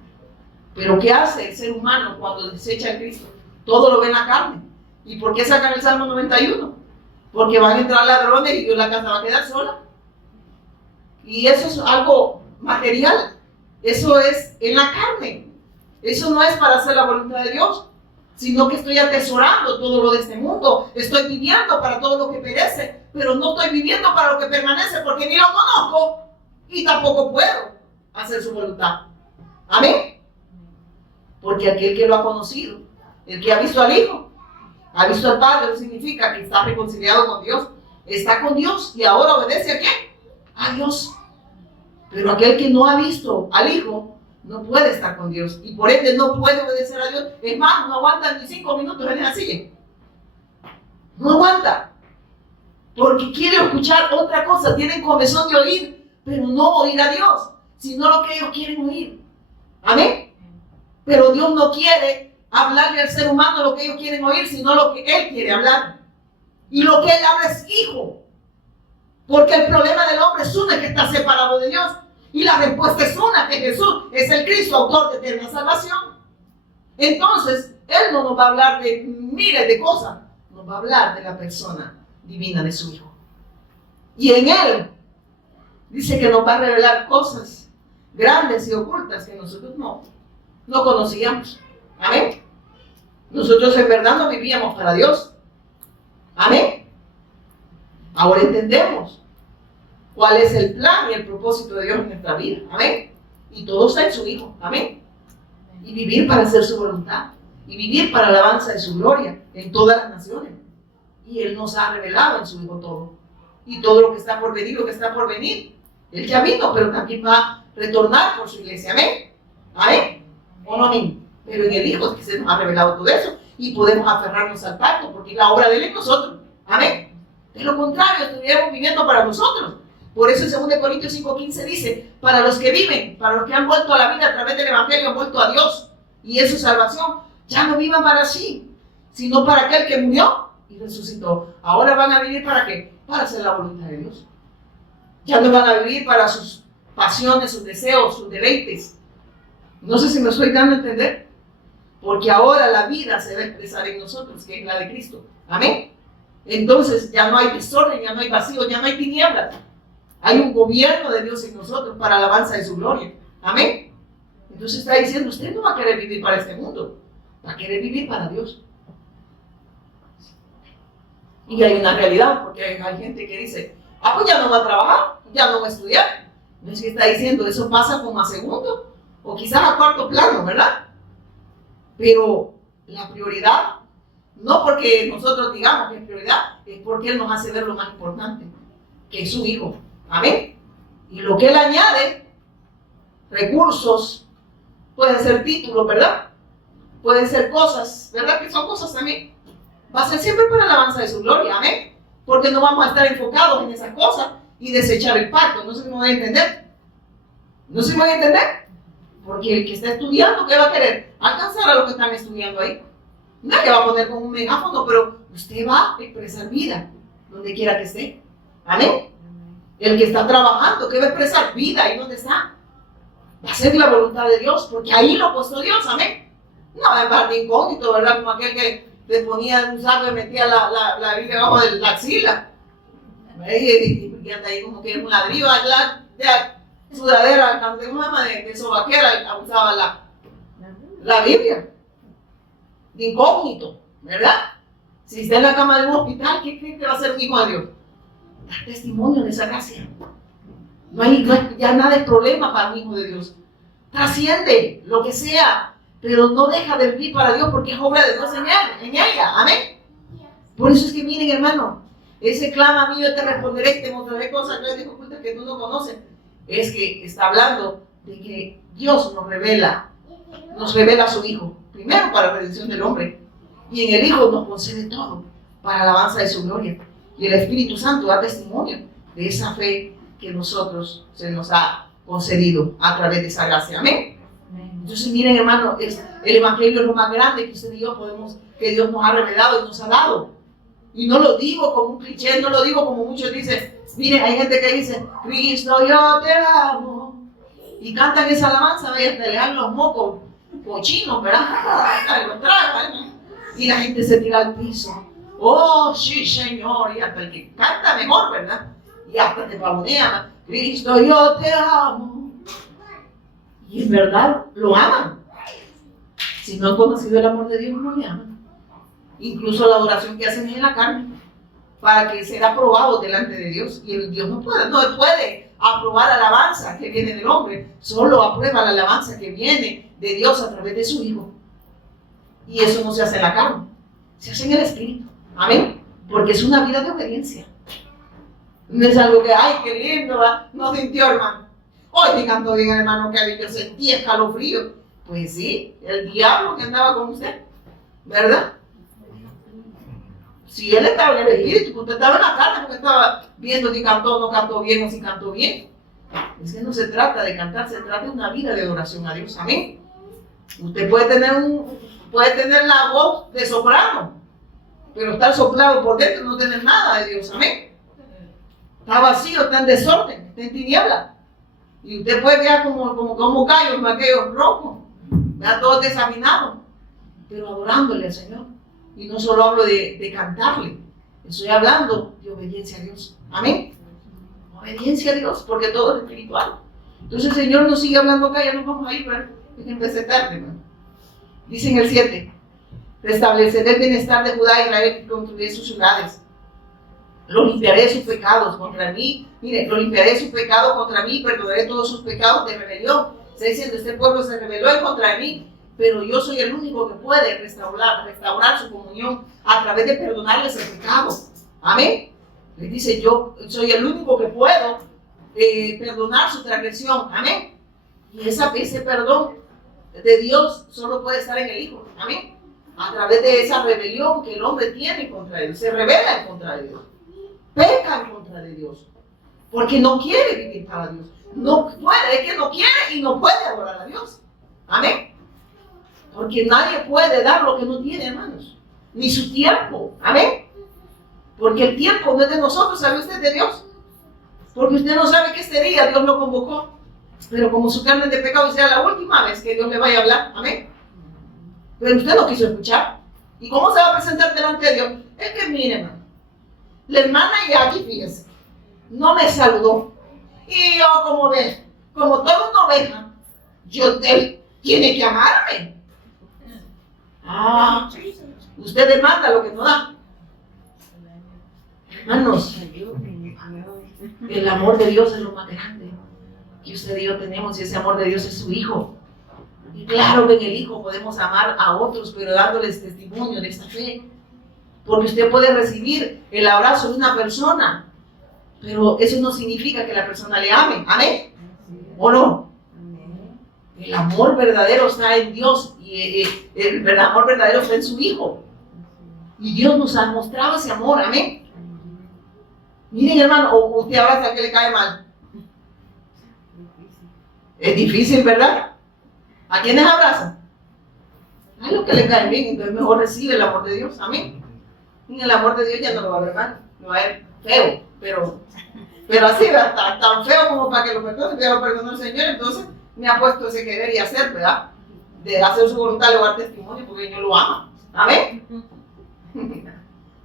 Pero ¿qué hace el ser humano cuando desecha a Cristo? Todo lo ve en la carne. ¿Y por qué sacan el Salmo 91? Porque van a entrar ladrones y la casa va a quedar sola. Y eso es algo material. Eso es en la carne. Eso no es para hacer la voluntad de Dios, sino que estoy atesorando todo lo de este mundo. Estoy viviendo para todo lo que perece, pero no estoy viviendo para lo que permanece, porque ni lo conozco y tampoco puedo hacer su voluntad. Amén. Porque aquel que lo ha conocido, el que ha visto al Hijo, ha visto al Padre, significa que está reconciliado con Dios, está con Dios y ahora obedece ¿a quién? A Dios. Pero aquel que no ha visto al Hijo no puede estar con Dios y por ende no puede obedecer a Dios. Es más, no aguanta ni 5 minutos en esa silla. No aguanta. Porque quiere escuchar otra cosa. Tienen comezón de oír, pero no oír a Dios, sino lo que ellos quieren oír. Amén. Pero Dios no quiere hablarle al ser humano lo que ellos quieren oír, sino lo que Él quiere hablar. Y lo que Él habla es Hijo. Porque el problema del hombre es uno, que está separado de Dios. Y la respuesta es una, que Jesús es el Cristo, autor de eterna salvación. Entonces, Él no nos va a hablar de miles de cosas. Nos va a hablar de la persona divina de su Hijo. Y en Él dice que nos va a revelar cosas grandes y ocultas que nosotros no conocíamos. Amén. Nosotros en verdad no vivíamos para Dios. Amén. Ahora entendemos cuál es el plan y el propósito de Dios en nuestra vida. Amén. Y todo está en su Hijo. Amén. Y vivir para hacer su voluntad. Y vivir para la alabanza de su gloria en todas las naciones. Y Él nos ha revelado en su Hijo todo. Y todo lo que está por venir, lo que está por venir. Él ya vino, pero también va a retornar por su iglesia. Amén. Amén. ¿O no, amén? Pero en el Hijo es que se nos ha revelado todo eso. Y podemos aferrarnos al pacto, porque la obra de Él es nosotros. Amén. De lo contrario, estuviéramos viviendo para nosotros. Por eso en 2 Corintios 5:15 dice, para los que viven, para los que han vuelto a la vida a través del Evangelio, han vuelto a Dios. Y es su salvación. Ya no vivan para sí, sino para aquel que murió y resucitó. Ahora van a vivir ¿para qué? Para hacer la voluntad de Dios. Ya no van a vivir para sus pasiones, sus deseos, sus deleites. No sé si me estoy dando a entender. Porque ahora la vida se va a expresar en nosotros, que es la de Cristo. Amén. Entonces ya no hay desorden, ya no hay vacío, ya no hay tinieblas. Hay un gobierno de Dios en nosotros para alabanza de su gloria. Amén. Entonces está diciendo, usted no va a querer vivir para este mundo, va a querer vivir para Dios. Y hay una realidad, porque hay gente que dice, pues ya no va a trabajar, ya no va a estudiar. No es que está diciendo, eso pasa como a segundo, o quizás a cuarto plano, ¿verdad? Pero la prioridad, no porque nosotros digamos que es prioridad, es porque Él nos hace ver lo más importante, que es su Hijo. Amén. Y lo que Él añade, recursos, pueden ser títulos, ¿verdad? Pueden ser cosas, ¿verdad? Que son cosas también. Va a ser siempre para la alabanza de su gloria. Amén. Porque no vamos a estar enfocados en esas cosas y desechar el pacto. No sé si me voy a entender. No sé si me voy a entender. Porque el que está estudiando, ¿qué va a querer? Alcanzar a los que están estudiando ahí. No es que va a poner con un megáfono, pero usted va a expresar vida donde quiera que esté. Amén. El que está trabajando, ¿qué va a expresar? Vida ahí donde está. Va a ser la voluntad de Dios, porque ahí lo ha puesto Dios. Amén. No va a estar incógnito, ¿verdad? Como aquel que le ponía un saco y metía la Biblia debajo de la axila. Y anda ahí como que es un ladrillo, de sudadera, de sobaquera, usaba la Biblia. De incógnito, ¿verdad? Si está en la cama de un hospital, ¿qué cree que va a ser un hijo de Dios? Dar testimonio de esa gracia. No hay ya nada de problema para un hijo de Dios. Trasciende lo que sea, pero no deja de vivir para Dios porque es obra de Dios en ella. Amén. Por eso es que miren, hermano, ese clama a mí, yo te responderé, te mostraré cosas ocultas que tú no conoces. Es que está hablando de que Dios nos revela a su Hijo. Primero para la redención del hombre. Y en el Hijo nos concede todo para la alabanza de su gloria. Y el Espíritu Santo da testimonio de esa fe que nosotros se nos ha concedido a través de esa gracia. Amén. Entonces miren, hermano, el evangelio es lo más grande que usted y yo que Dios nos ha revelado y nos ha dado. Y no lo digo como un cliché, no lo digo como muchos dicen. Miren, hay gente que dice, Cristo, yo te amo. Y cantan esa alabanza, y hasta le dan los mocos cochinos, ¿verdad? Y la gente se tira al piso. Oh, sí, Señor. Y hasta el que canta mejor, ¿verdad? Y hasta te pavonea. Cristo, yo te amo. Y en verdad lo aman. Si no han conocido el amor de Dios, no le aman. Incluso la adoración que hacen es en la carne, para que sea aprobado delante de Dios. Y el Dios no puede aprobar alabanza que viene del hombre, solo aprueba la alabanza que viene de Dios a través de su Hijo. Y eso no se hace en la carne, se hace en el Espíritu. Amén. Porque es una vida de obediencia. No es algo que, ay, qué lindo, ¿va? No sintió, hermano. Hoy me cantó bien, hermano, que yo sentí escalofrío. Pues sí, el diablo que andaba con usted, ¿verdad? Si él estaba en el Espíritu, usted estaba en la carne porque estaba viendo si cantó o no cantó bien o si cantó bien. Es que no se trata de cantar, se trata de una vida de adoración a Dios. Amén. Usted puede tener la voz de soprano, pero estar soplado por dentro, no tener nada de Dios. Amén. Está vacío, está en desorden, está en tiniebla. Y usted puede quedar como gallos, aquellos rojos, ya todos desafinados, pero adorándole al Señor. Y no solo hablo de cantarle, estoy hablando de obediencia a Dios. Amén. Obediencia a Dios, porque todo es espiritual. Entonces el Señor nos sigue hablando acá, ya nos vamos a ir, ¿verdad? Es empecé tarde, ¿verdad? Dice en el 7, restableceré el bienestar de Judá y Israel y construiré sus ciudades. Lo limpiaré de sus pecados contra mí. Mire, lo limpiaré de sus pecados contra mí y perdonaré todos sus pecados de rebelión. Está diciendo, este pueblo se rebeló en contra de mí, pero yo soy el único que puede restaurar su comunión a través de perdonarles el pecado. Amén. Les dice, yo soy el único que puedo perdonar su transgresión. Amén. Y ese perdón de Dios solo puede estar en el Hijo. Amén. A través de esa rebelión que el hombre tiene contra Él. Se rebela en contra de Dios. Peca en contra de Dios. Porque no quiere vivir para Dios. No puede, es que no quiere y no puede adorar a Dios. Amén. Porque nadie puede dar lo que no tiene, hermanos. Ni su tiempo. Amén. Porque el tiempo no es de nosotros, ¿sabe usted? De Dios. Porque usted no sabe que este día Dios lo convocó. Pero como su carne de pecado sea la última vez que Dios le vaya a hablar. Amén. Pero usted no quiso escuchar. ¿Y cómo se va a presentar delante de Dios? Es que mire, hermano. La hermana Jackie, fíjese, no me saludó. Y yo, como ve, como toda una oveja, él tiene que amarme. Ah, usted demanda lo que no da. Hermanos, el amor de Dios es lo más grande que usted y yo tenemos, y ese amor de Dios es su Hijo. Y claro que en el Hijo podemos amar a otros, pero dándoles testimonio de esta fe. Porque usted puede recibir el abrazo de una persona, pero eso no significa que la persona le ame. ¿Amén? ¿O no? El amor verdadero está en Dios y el amor verdadero está en su Hijo. Y Dios nos ha mostrado ese amor. ¿Amén? Miren, hermano, o usted abraza a que le cae mal. Es difícil, ¿verdad? ¿A quiénes abrazan? A los que le caen bien, entonces mejor recibe el amor de Dios. Amén. Y el amor de Dios ya no lo va a ver mal, lo va a ver feo, pero así, tan feo como para que lo perdone, que lo perdonó el Señor. Entonces me ha puesto ese querer y hacer, ¿verdad? De hacer su voluntad, le va a dar testimonio porque el Señor lo ama. ¿Amén?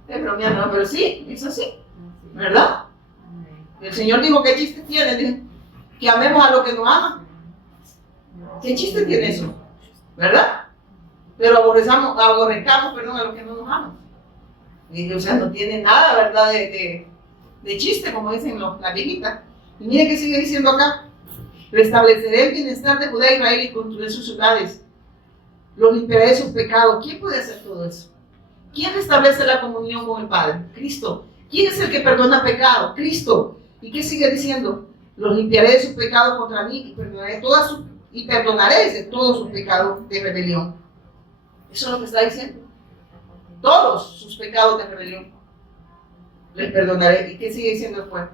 Es bromeando, pero sí, es así, ¿verdad? El Señor dijo, ¿qué chiste tiene? Dijo, que amemos a los que nos aman. ¿Qué chiste tiene eso? ¿Verdad? Pero aborrecamos a los que no nos aman. Y, o sea, no tiene nada, ¿verdad? De chiste, como dicen las viejitas. Y mire que sigue diciendo acá. Restableceré el bienestar de Judá e Israel y construiré sus ciudades. Los limpiaré de sus pecados. ¿Quién puede hacer todo eso? ¿Quién restablece la comunión con el Padre? Cristo. ¿Quién es el que perdona pecado? Cristo. ¿Y qué sigue diciendo? Los limpiaré de sus pecados contra mí y perdonaré de todos sus pecados de rebelión. Eso es lo que está diciendo. Todos sus pecados de rebelión les perdonaré. ¿Y qué sigue diciendo después?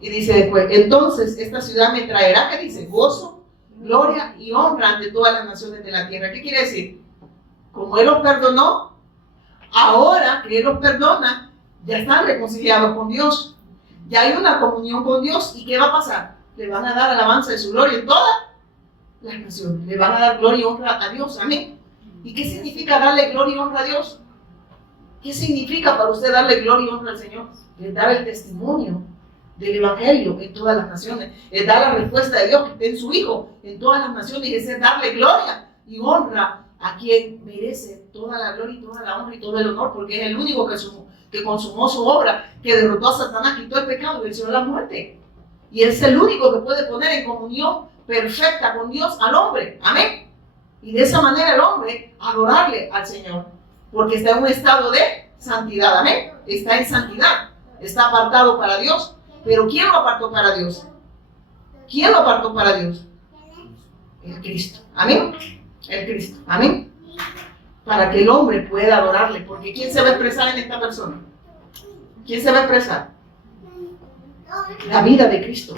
Y dice después, entonces esta ciudad me traerá, ¿qué dice? Gozo gloria y honra ante todas las naciones de la tierra. ¿Qué quiere decir? Como Él los perdonó, ahora que Él los perdona, ya están reconciliados con Dios. Ya hay una comunión con Dios. ¿Y qué va a pasar? Le van a dar alabanza de su gloria en todas las naciones. Le van a dar gloria y honra a Dios. Amén. ¿Y qué significa darle gloria y honra a Dios? ¿Qué significa para usted darle gloria y honra al Señor? Es dar el testimonio del Evangelio en todas las naciones. Es dar la respuesta de Dios que está en su Hijo en todas las naciones. Y es darle gloria y honra a quien merece toda la gloria y toda la honra y todo el honor, porque es el único que consumó su obra, que derrotó a Satanás, quitó el pecado y venció la muerte. Y es el único que puede poner en comunión perfecta con Dios al hombre. Amén. Y de esa manera el hombre adorarle al Señor, porque está en un estado de santidad. Amén. Está en santidad. Está apartado para Dios. Pero ¿quién lo apartó para Dios? ¿Quién lo apartó para Dios? El Cristo. Amén. El Cristo. Amén. Para que el hombre pueda adorarle. Porque ¿quién se va a expresar en esta persona? ¿Quién se va a expresar? La vida de Cristo.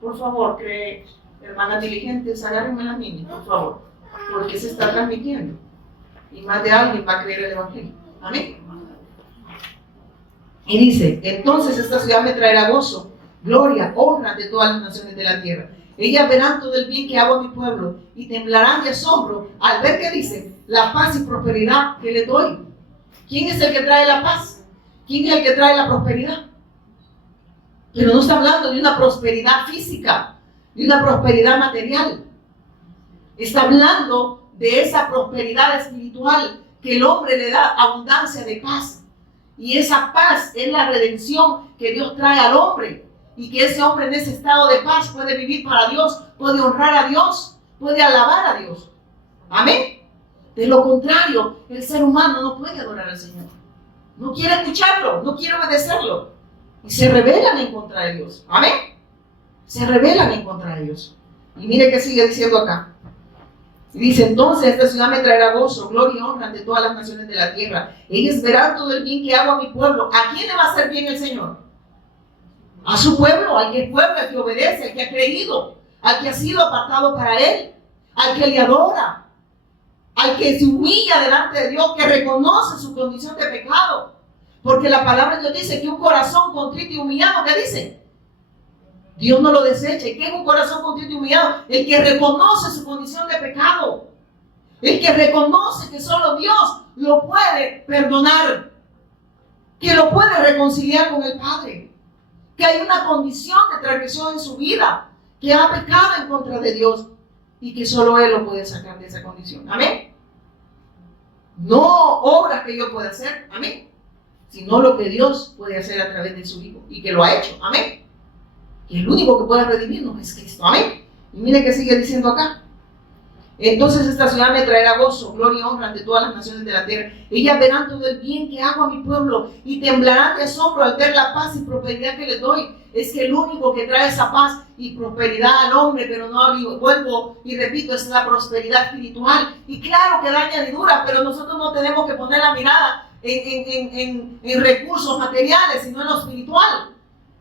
Por favor, que hermanas diligentes, agárrenme las niñas, por favor. Porque se está transmitiendo. Y más de alguien va a creer el Evangelio. Amén. Y dice, entonces esta ciudad me traerá gozo, gloria, honra de todas las naciones de la tierra. Ellas verán todo el bien que hago a mi pueblo y temblarán de asombro al ver que dice la paz y prosperidad que le doy. ¿Quién es el que trae la paz? ¿Quién es el que trae la prosperidad? Pero no está hablando de una prosperidad física, de una prosperidad material. Está hablando de esa prosperidad espiritual que el hombre le da abundancia de paz. Y esa paz es la redención que Dios trae al hombre. Y que ese hombre en ese estado de paz puede vivir para Dios, puede honrar a Dios, puede alabar a Dios. Amén. De lo contrario, el ser humano no puede adorar al Señor. No quiere escucharlo, no quiere obedecerlo. Y se rebelan en contra de Dios. Amén. Se rebelan en contra de Dios. Y mire que sigue diciendo acá. Y dice, entonces esta ciudad me traerá gozo, gloria y honra ante todas las naciones de la tierra. Ellos verán todo el bien que hago a mi pueblo. ¿A quién le va a hacer bien el Señor? A su pueblo, al que es pueblo, al que obedece, al que ha creído, al que ha sido apartado para Él, al que le adora, al que se humilla delante de Dios, que reconoce su condición de pecado. Porque la palabra de Dios dice que un corazón contrito y humillado, ¿qué dice? Dios no lo desecha. ¿Y qué es un corazón contrito y humillado? El que reconoce su condición de pecado. El que reconoce que solo Dios lo puede perdonar. Que lo puede reconciliar con el Padre. Que hay una condición de transgresión en su vida. Que ha pecado en contra de Dios. Y que solo Él lo puede sacar de esa condición. Amén. No obras que yo pueda hacer. Amén. Sino lo que Dios puede hacer a través de su Hijo. Y que lo ha hecho. Amén. Y el único que puede redimirnos es Cristo. Amén. Y mire que sigue diciendo acá. Entonces esta ciudad me traerá gozo, gloria y honra ante todas las naciones de la tierra. Ellas verán todo el bien que hago a mi pueblo y temblarán de asombro al ver la paz y prosperidad que les doy. Es que el único que trae esa paz y prosperidad al hombre, pero no vuelvo y repito, es la prosperidad espiritual. Y claro que da añadiduras, pero nosotros no tenemos que poner la mirada en recursos materiales, sino en lo espiritual.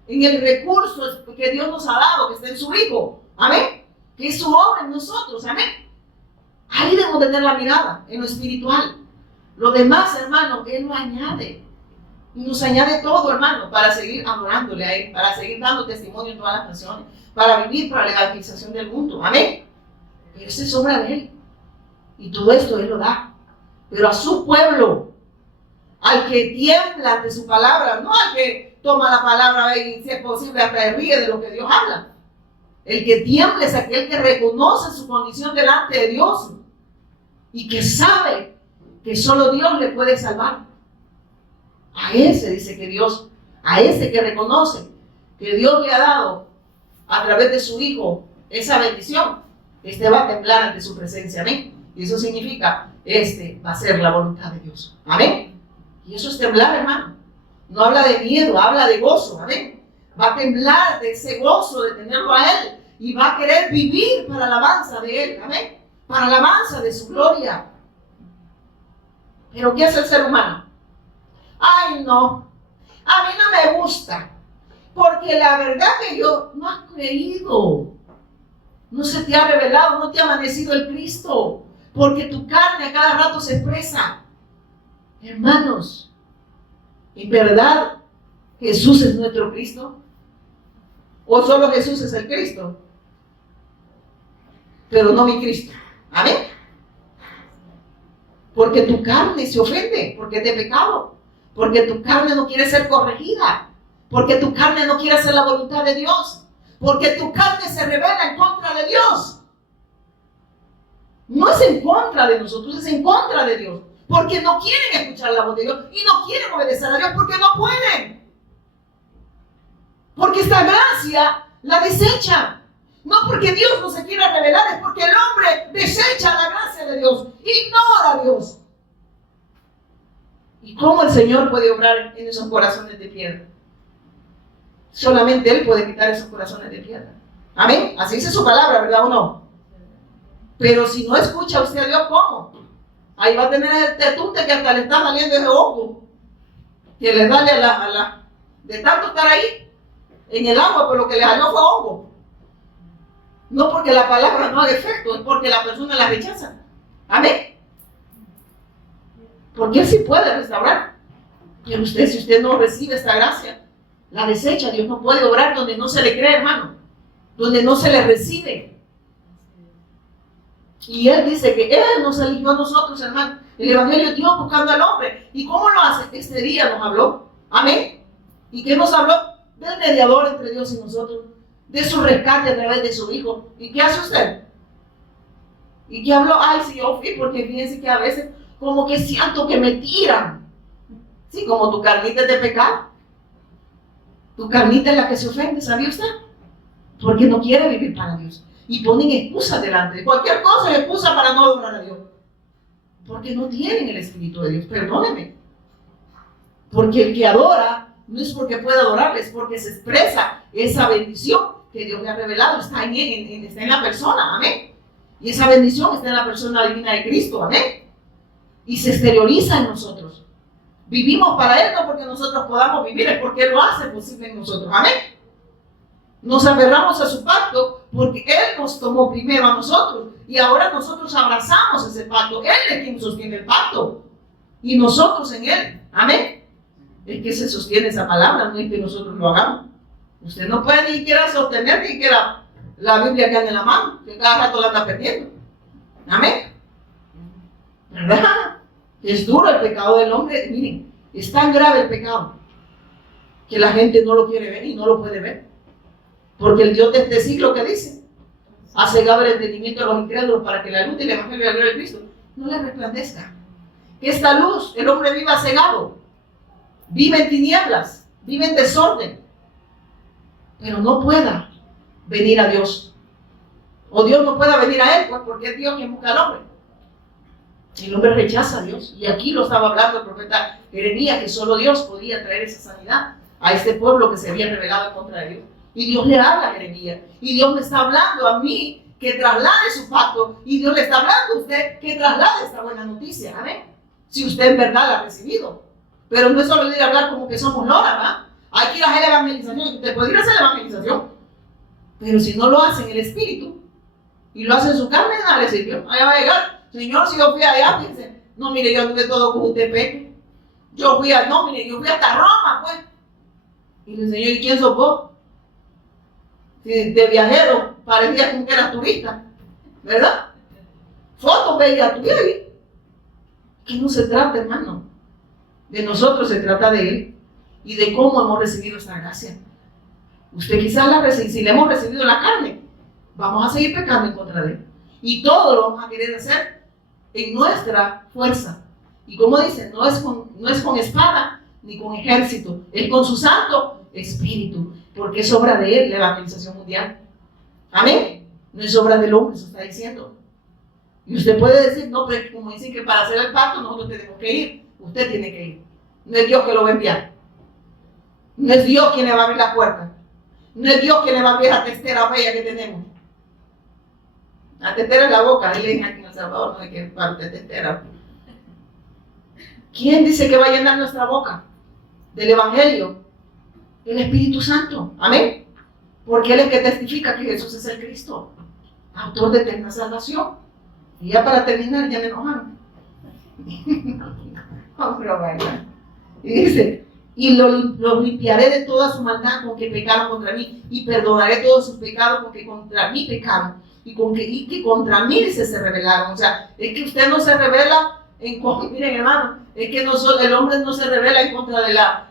En el recurso que Dios nos ha dado, que está en su Hijo. Amén. Que es su obra en nosotros. Amén. Ahí debemos tener la mirada, en lo espiritual. Lo demás, hermano, Él lo añade. Y nos añade todo, hermano, para seguir adorándole a Él, para seguir dando testimonio en todas las naciones, para vivir para la evangelización del mundo. Amén. Pero eso es obra de Él. Y todo esto Él lo da. Pero a su pueblo, al que tiembla ante su palabra, no al que toma la palabra y, si es posible, hasta ríe de lo que Dios habla. El que tiembla es aquel que reconoce su condición delante de Dios y que sabe que solo Dios le puede salvar. A ese dice que Dios, a ese que reconoce que Dios le ha dado a través de su Hijo esa bendición, este va a temblar ante su presencia. Amén. Y eso significa, este va a ser la voluntad de Dios. Amén. Y eso es temblar, hermano. No habla de miedo, habla de gozo. Amén. Va a temblar de ese gozo de tenerlo a Él y va a querer vivir para la alabanza de Él. Amén. Para la alabanza de su gloria. Pero ¿qué hace el ser humano? Ay, no. A mí no me gusta. Porque la verdad que yo no has creído. No se te ha revelado, no te ha amanecido el Cristo, porque tu carne a cada rato se expresa. Hermanos, ¿en verdad Jesús es nuestro Cristo? ¿O solo Jesús es el Cristo? Pero no mi Cristo. Amén. Porque tu carne se ofende, porque es de pecado. Porque tu carne no quiere ser corregida. Porque tu carne no quiere hacer la voluntad de Dios. Porque tu carne se rebela en contra de Dios. No es en contra de nosotros, es en contra de Dios. Porque no quieren escuchar la voz de Dios y no quieren obedecer a Dios porque no pueden. Porque esta gracia la desechan. No porque Dios no se quiera revelar, es porque el hombre desecha la gracia de Dios, ignora a Dios. ¿Y cómo el Señor puede obrar en esos corazones de piedra? Solamente Él puede quitar esos corazones de piedra. Amén. Así dice su palabra, ¿verdad o no? Pero si no escucha usted a Dios, ¿cómo? Ahí va a tener el tetunte que hasta le está saliendo ese hongo, que le sale de tanto estar ahí en el agua, pero lo que le salió fue hongo. No porque la palabra no haga efecto, es porque la persona la rechaza. Amén. Porque Él sí puede restaurar. Pero usted, si usted no recibe esta gracia, la desecha. Dios no puede obrar donde no se le cree, hermano. Donde no se le recibe. Y Él dice que Él nos eligió a nosotros, hermano. El Evangelio es Dios buscando al hombre. ¿Y cómo lo hace? Este día nos habló. Amén. ¿Y qué nos habló? Del mediador entre Dios y nosotros. De su rescate a través de su Hijo. ¿Y qué hace usted? ¿Y qué habló? Ay, sí, yo fui, porque fíjense que a veces como que siento que me tiran. Sí, como tu carnita es de pecado. Tu carnita es la que se ofende, ¿sabía usted? Porque no quiere vivir para Dios. Y ponen excusas delante de cualquier cosa, es excusa para no adorar a Dios. Porque no tienen el Espíritu de Dios, perdóneme. Porque el que adora no es porque pueda adorarle, es porque se expresa esa bendición que Dios le ha revelado, está en la persona, amén. Y esa bendición está en la persona divina de Cristo, amén. Y se exterioriza en nosotros. Vivimos para Él no porque nosotros podamos vivir, es porque Él lo hace posible en nosotros, amén. Nos aferramos a su pacto porque Él nos tomó primero a nosotros y ahora nosotros abrazamos ese pacto. Él es quien sostiene el pacto y nosotros en Él, amén. Es que se sostiene esa palabra, no es que nosotros lo hagamos. Usted no puede ni siquiera sostener ni siquiera la Biblia que anda en la mano, que cada rato la anda perdiendo. Amén. ¿Verdad? Es duro el pecado del hombre. Miren, es tan grave el pecado que la gente no lo quiere ver y no lo puede ver. Porque el Dios de este siglo, que dice, ha cegado el entendimiento de los incrédulos para que la luz del Evangelio de la gloria de Cristo no le resplandezca. Que esta luz, el hombre viva cegado, vive en tinieblas, vive en desorden, pero no pueda venir a Dios. O Dios no pueda venir a él, pues porque es Dios quien busca al hombre. El hombre rechaza a Dios. Y aquí lo estaba hablando el profeta Jeremías, que solo Dios podía traer esa sanidad a este pueblo que se había rebelado en contra de Dios. Y Dios le habla a Jeremías. Y Dios me está hablando a mí que traslade su pacto. Y Dios le está hablando a usted que traslade esta buena noticia. Amén. Si usted en verdad la ha recibido. Pero no es solo ir a hablar como que somos loras, ¿verdad? Hay que ir a hacer la evangelización. Usted puede ir a hacer la evangelización. Pero si no lo hace en el espíritu y lo hace en su carne, nada le sirvió. Allá va a llegar. Señor, si yo fui allá, fíjense. No, mire, yo anduve todo con usted, peque. Yo fui hasta Roma, pues. Y le Señor, ¿y quién sos vos? De viajero, parecía como que eras turista, ¿verdad? Fotos veía tu ahí. Que no se trata, hermano, de nosotros, se trata de Él y de cómo hemos recibido esta gracia. Usted quizás si le hemos recibido la carne, vamos a seguir pecando en contra de Él. Y todo lo vamos a querer hacer en nuestra fuerza. Y como dice, no es con espada ni con ejército, es con su Santo Espíritu, porque es obra de Él la evangelización mundial. Amén. No es obra del hombre, eso está diciendo. Y usted puede decir, no, pero como dicen que para hacer el pacto nosotros tenemos que ir. Usted tiene que ir. No es Dios que lo va a enviar. No es Dios quien le va a abrir la puerta. No es Dios quien le va a abrir la testera bella que tenemos. La testera es la boca. Ahí le dicen aquí en El Salvador, no hay que parte testera. ¿Quién dice que va a llenar nuestra boca del Evangelio? El Espíritu Santo. Amén. Porque Él es el que testifica que Jesús es el Cristo. autor de eterna salvación. Y ya para terminar, ya me enojan. Y dice, y lo limpiaré de toda su maldad con que pecaron contra mí, y perdonaré todos sus pecados con que contra mí pecaron, y que contra mí se rebelaron. O sea, es que usted no se revela en contra, miren hermano, es que el hombre no se revela en contra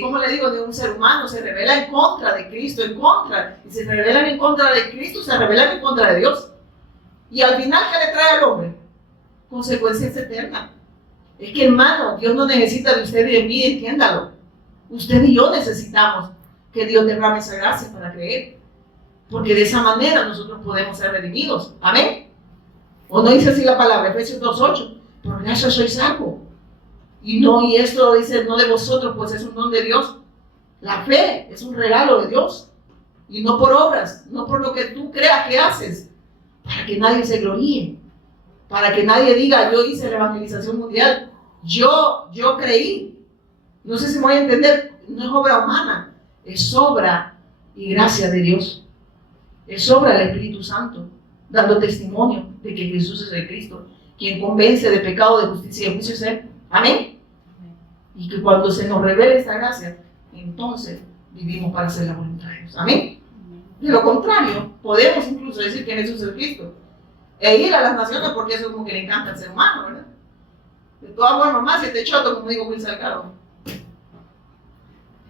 ¿cómo le digo? De un ser humano, se revela en contra de Cristo, y se rebelan en contra de Cristo, se rebelan en contra de Dios. Y al final, ¿qué le trae al hombre? Consecuencias eternas. Es que hermano, Dios no necesita de usted y de mí, entiéndalo. Usted y yo necesitamos que Dios derrame esa gracia para creer. Porque de esa manera nosotros podemos ser redimidos. Amén. ¿O no dice así la palabra? Efesios 2:8. Por gracia sois salvos. Y esto dice no de vosotros, pues es un don de Dios. La fe es un regalo de Dios. Y no por obras, no por lo que tú creas que haces. Para que nadie se gloríe. Para que nadie diga, yo hice la evangelización mundial. Yo creí. No sé si me voy a entender. No es obra humana. Es obra y gracia de Dios. Es obra del Espíritu Santo. Dando testimonio de que Jesús es el Cristo. Quien convence de pecado, de justicia y de juicio es Él. Amén. Y que cuando se nos revele esta gracia, entonces vivimos para hacer la voluntad de Dios. Amén. De lo contrario, podemos incluso decir que Jesús es el Cristo e ir a las naciones porque eso es como que le encanta al ser humano, ¿verdad? De todas formas, más si te choto, como digo Will Salgado.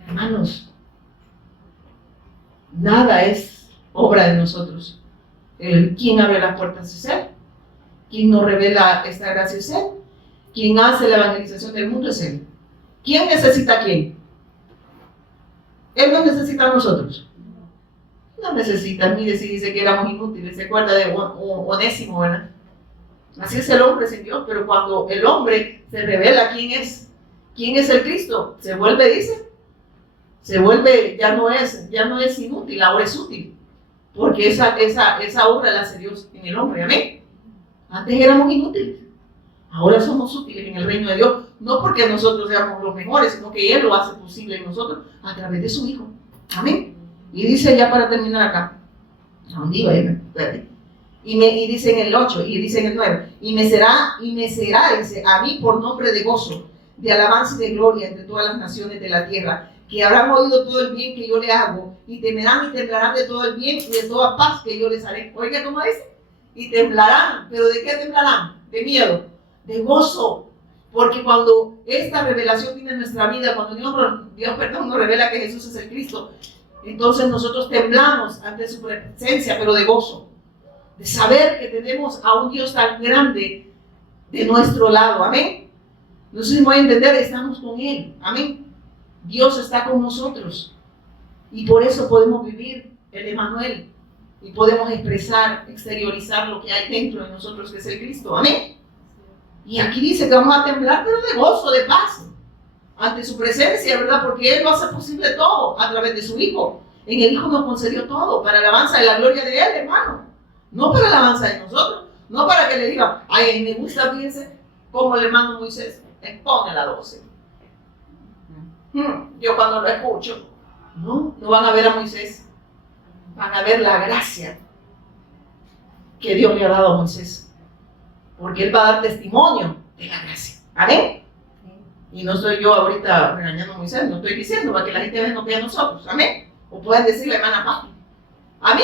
Hermanos, nada es obra de nosotros. ¿Quién abre las puertas es Él? ¿Quién nos revela esta gracia es Él? ¿Quién hace la evangelización del mundo es Él? ¿Quién necesita a quién? Él no necesita a nosotros. No necesita. Mire, si dice que éramos inútiles, se acuerda de Onésimo, ¿verdad? Así es el hombre sin Dios, pero cuando el hombre se revela quién es el Cristo, se vuelve, ya no es inútil, ahora es útil, porque esa obra la hace Dios en el hombre, amén. Antes éramos inútiles, ahora somos útiles en el reino de Dios, no porque nosotros seamos los mejores, sino que Él lo hace posible en nosotros a través de su Hijo, amén. Y dice ya para terminar acá, y dice en el 8, y dice en el 9, y me será, dice, a mí por nombre de gozo, de alabanza y de gloria entre todas las naciones de la tierra, que habrán oído todo el bien que yo le hago, y temerán y temblarán de todo el bien y de toda paz que yo les haré. Oiga, ¿cómo dice? Y temblarán, ¿pero de qué temblarán? De miedo, de gozo, porque cuando esta revelación viene en nuestra vida, cuando Dios nos revela que Jesús es el Cristo, entonces nosotros temblamos ante su presencia, pero de gozo, de saber que tenemos a un Dios tan grande de nuestro lado, amén. No sé si me voy a entender, estamos con Él, amén. Dios está con nosotros y por eso podemos vivir el Emmanuel y podemos exteriorizar lo que hay dentro de nosotros, que es el Cristo, amén. Y aquí dice que vamos a temblar, pero de gozo, de paz, ante su presencia, ¿verdad? Porque Él lo hace posible todo a través de su Hijo. En el Hijo nos concedió todo para la alabanza de la gloria de Él, hermano. No para la alabanza de nosotros. No para que le digan, ay, me gusta, fíjense, como el hermano Moisés expone la 12. Yo cuando lo escucho, no van a ver a Moisés. Van a ver la gracia que Dios le ha dado a Moisés. Porque Él va a dar testimonio de la gracia. ¿Amén? Y no soy yo ahorita regañando a Moisés, no estoy diciendo para que la gente nos vea a nosotros, amén. O pueden decirle, hermana Pati. A mí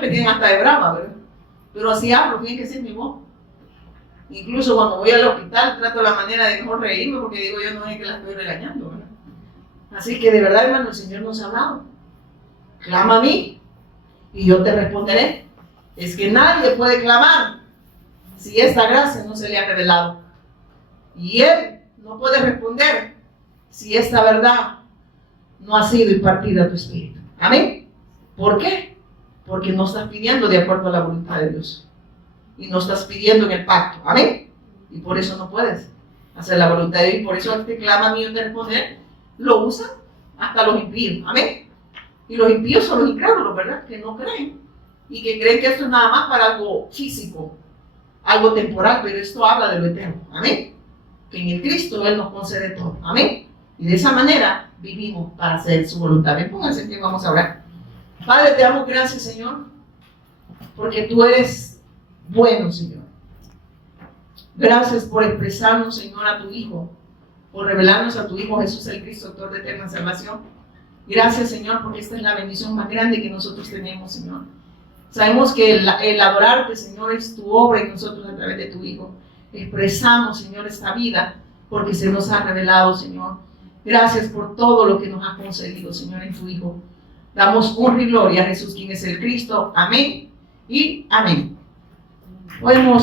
me tienen hasta de brava, ¿verdad? Pero así hablo, tienen que ser mi voz. Incluso cuando voy al hospital, trato la manera de mejor reírme, porque digo yo no es que la estoy regañando, ¿verdad? Así que de verdad, hermano, el Señor nos ha hablado. Clama a mí y yo te responderé. Es que nadie puede clamar si esta gracia no se le ha revelado. Y Él no puede responder si esta verdad no ha sido impartida a tu espíritu. Amén. ¿Por qué? Porque no estás pidiendo de acuerdo a la voluntad de Dios. Y no estás pidiendo en el pacto. Amén. Y por eso no puedes hacer la voluntad de Dios. Y por eso te clama a mí y te responder. Lo usan hasta los impíos. Amén. Y los impíos son los incrédulos, ¿verdad? Que no creen. Y que creen que esto es nada más para algo físico, algo temporal, pero esto habla de lo eterno. Amén. Que en el Cristo Él nos concede todo. Amén. Y de esa manera vivimos para hacer su voluntad. Ven, pónganse en pie, vamos a orar. Padre, te damos gracias, Señor, porque tú eres bueno, Señor. Gracias por expresarnos, Señor, a tu Hijo, por revelarnos a tu Hijo Jesús el Cristo, autor de eterna salvación. Gracias, Señor, porque esta es la bendición más grande que nosotros tenemos, Señor. Sabemos que el adorarte, Señor, es tu obra y nosotros a través de tu Hijo expresamos, Señor, esta vida porque se nos ha revelado, Señor. Gracias por todo lo que nos has concedido, Señor, en tu Hijo. Damos honra y gloria a Jesús, quien es el Cristo. Amén y amén. Podemos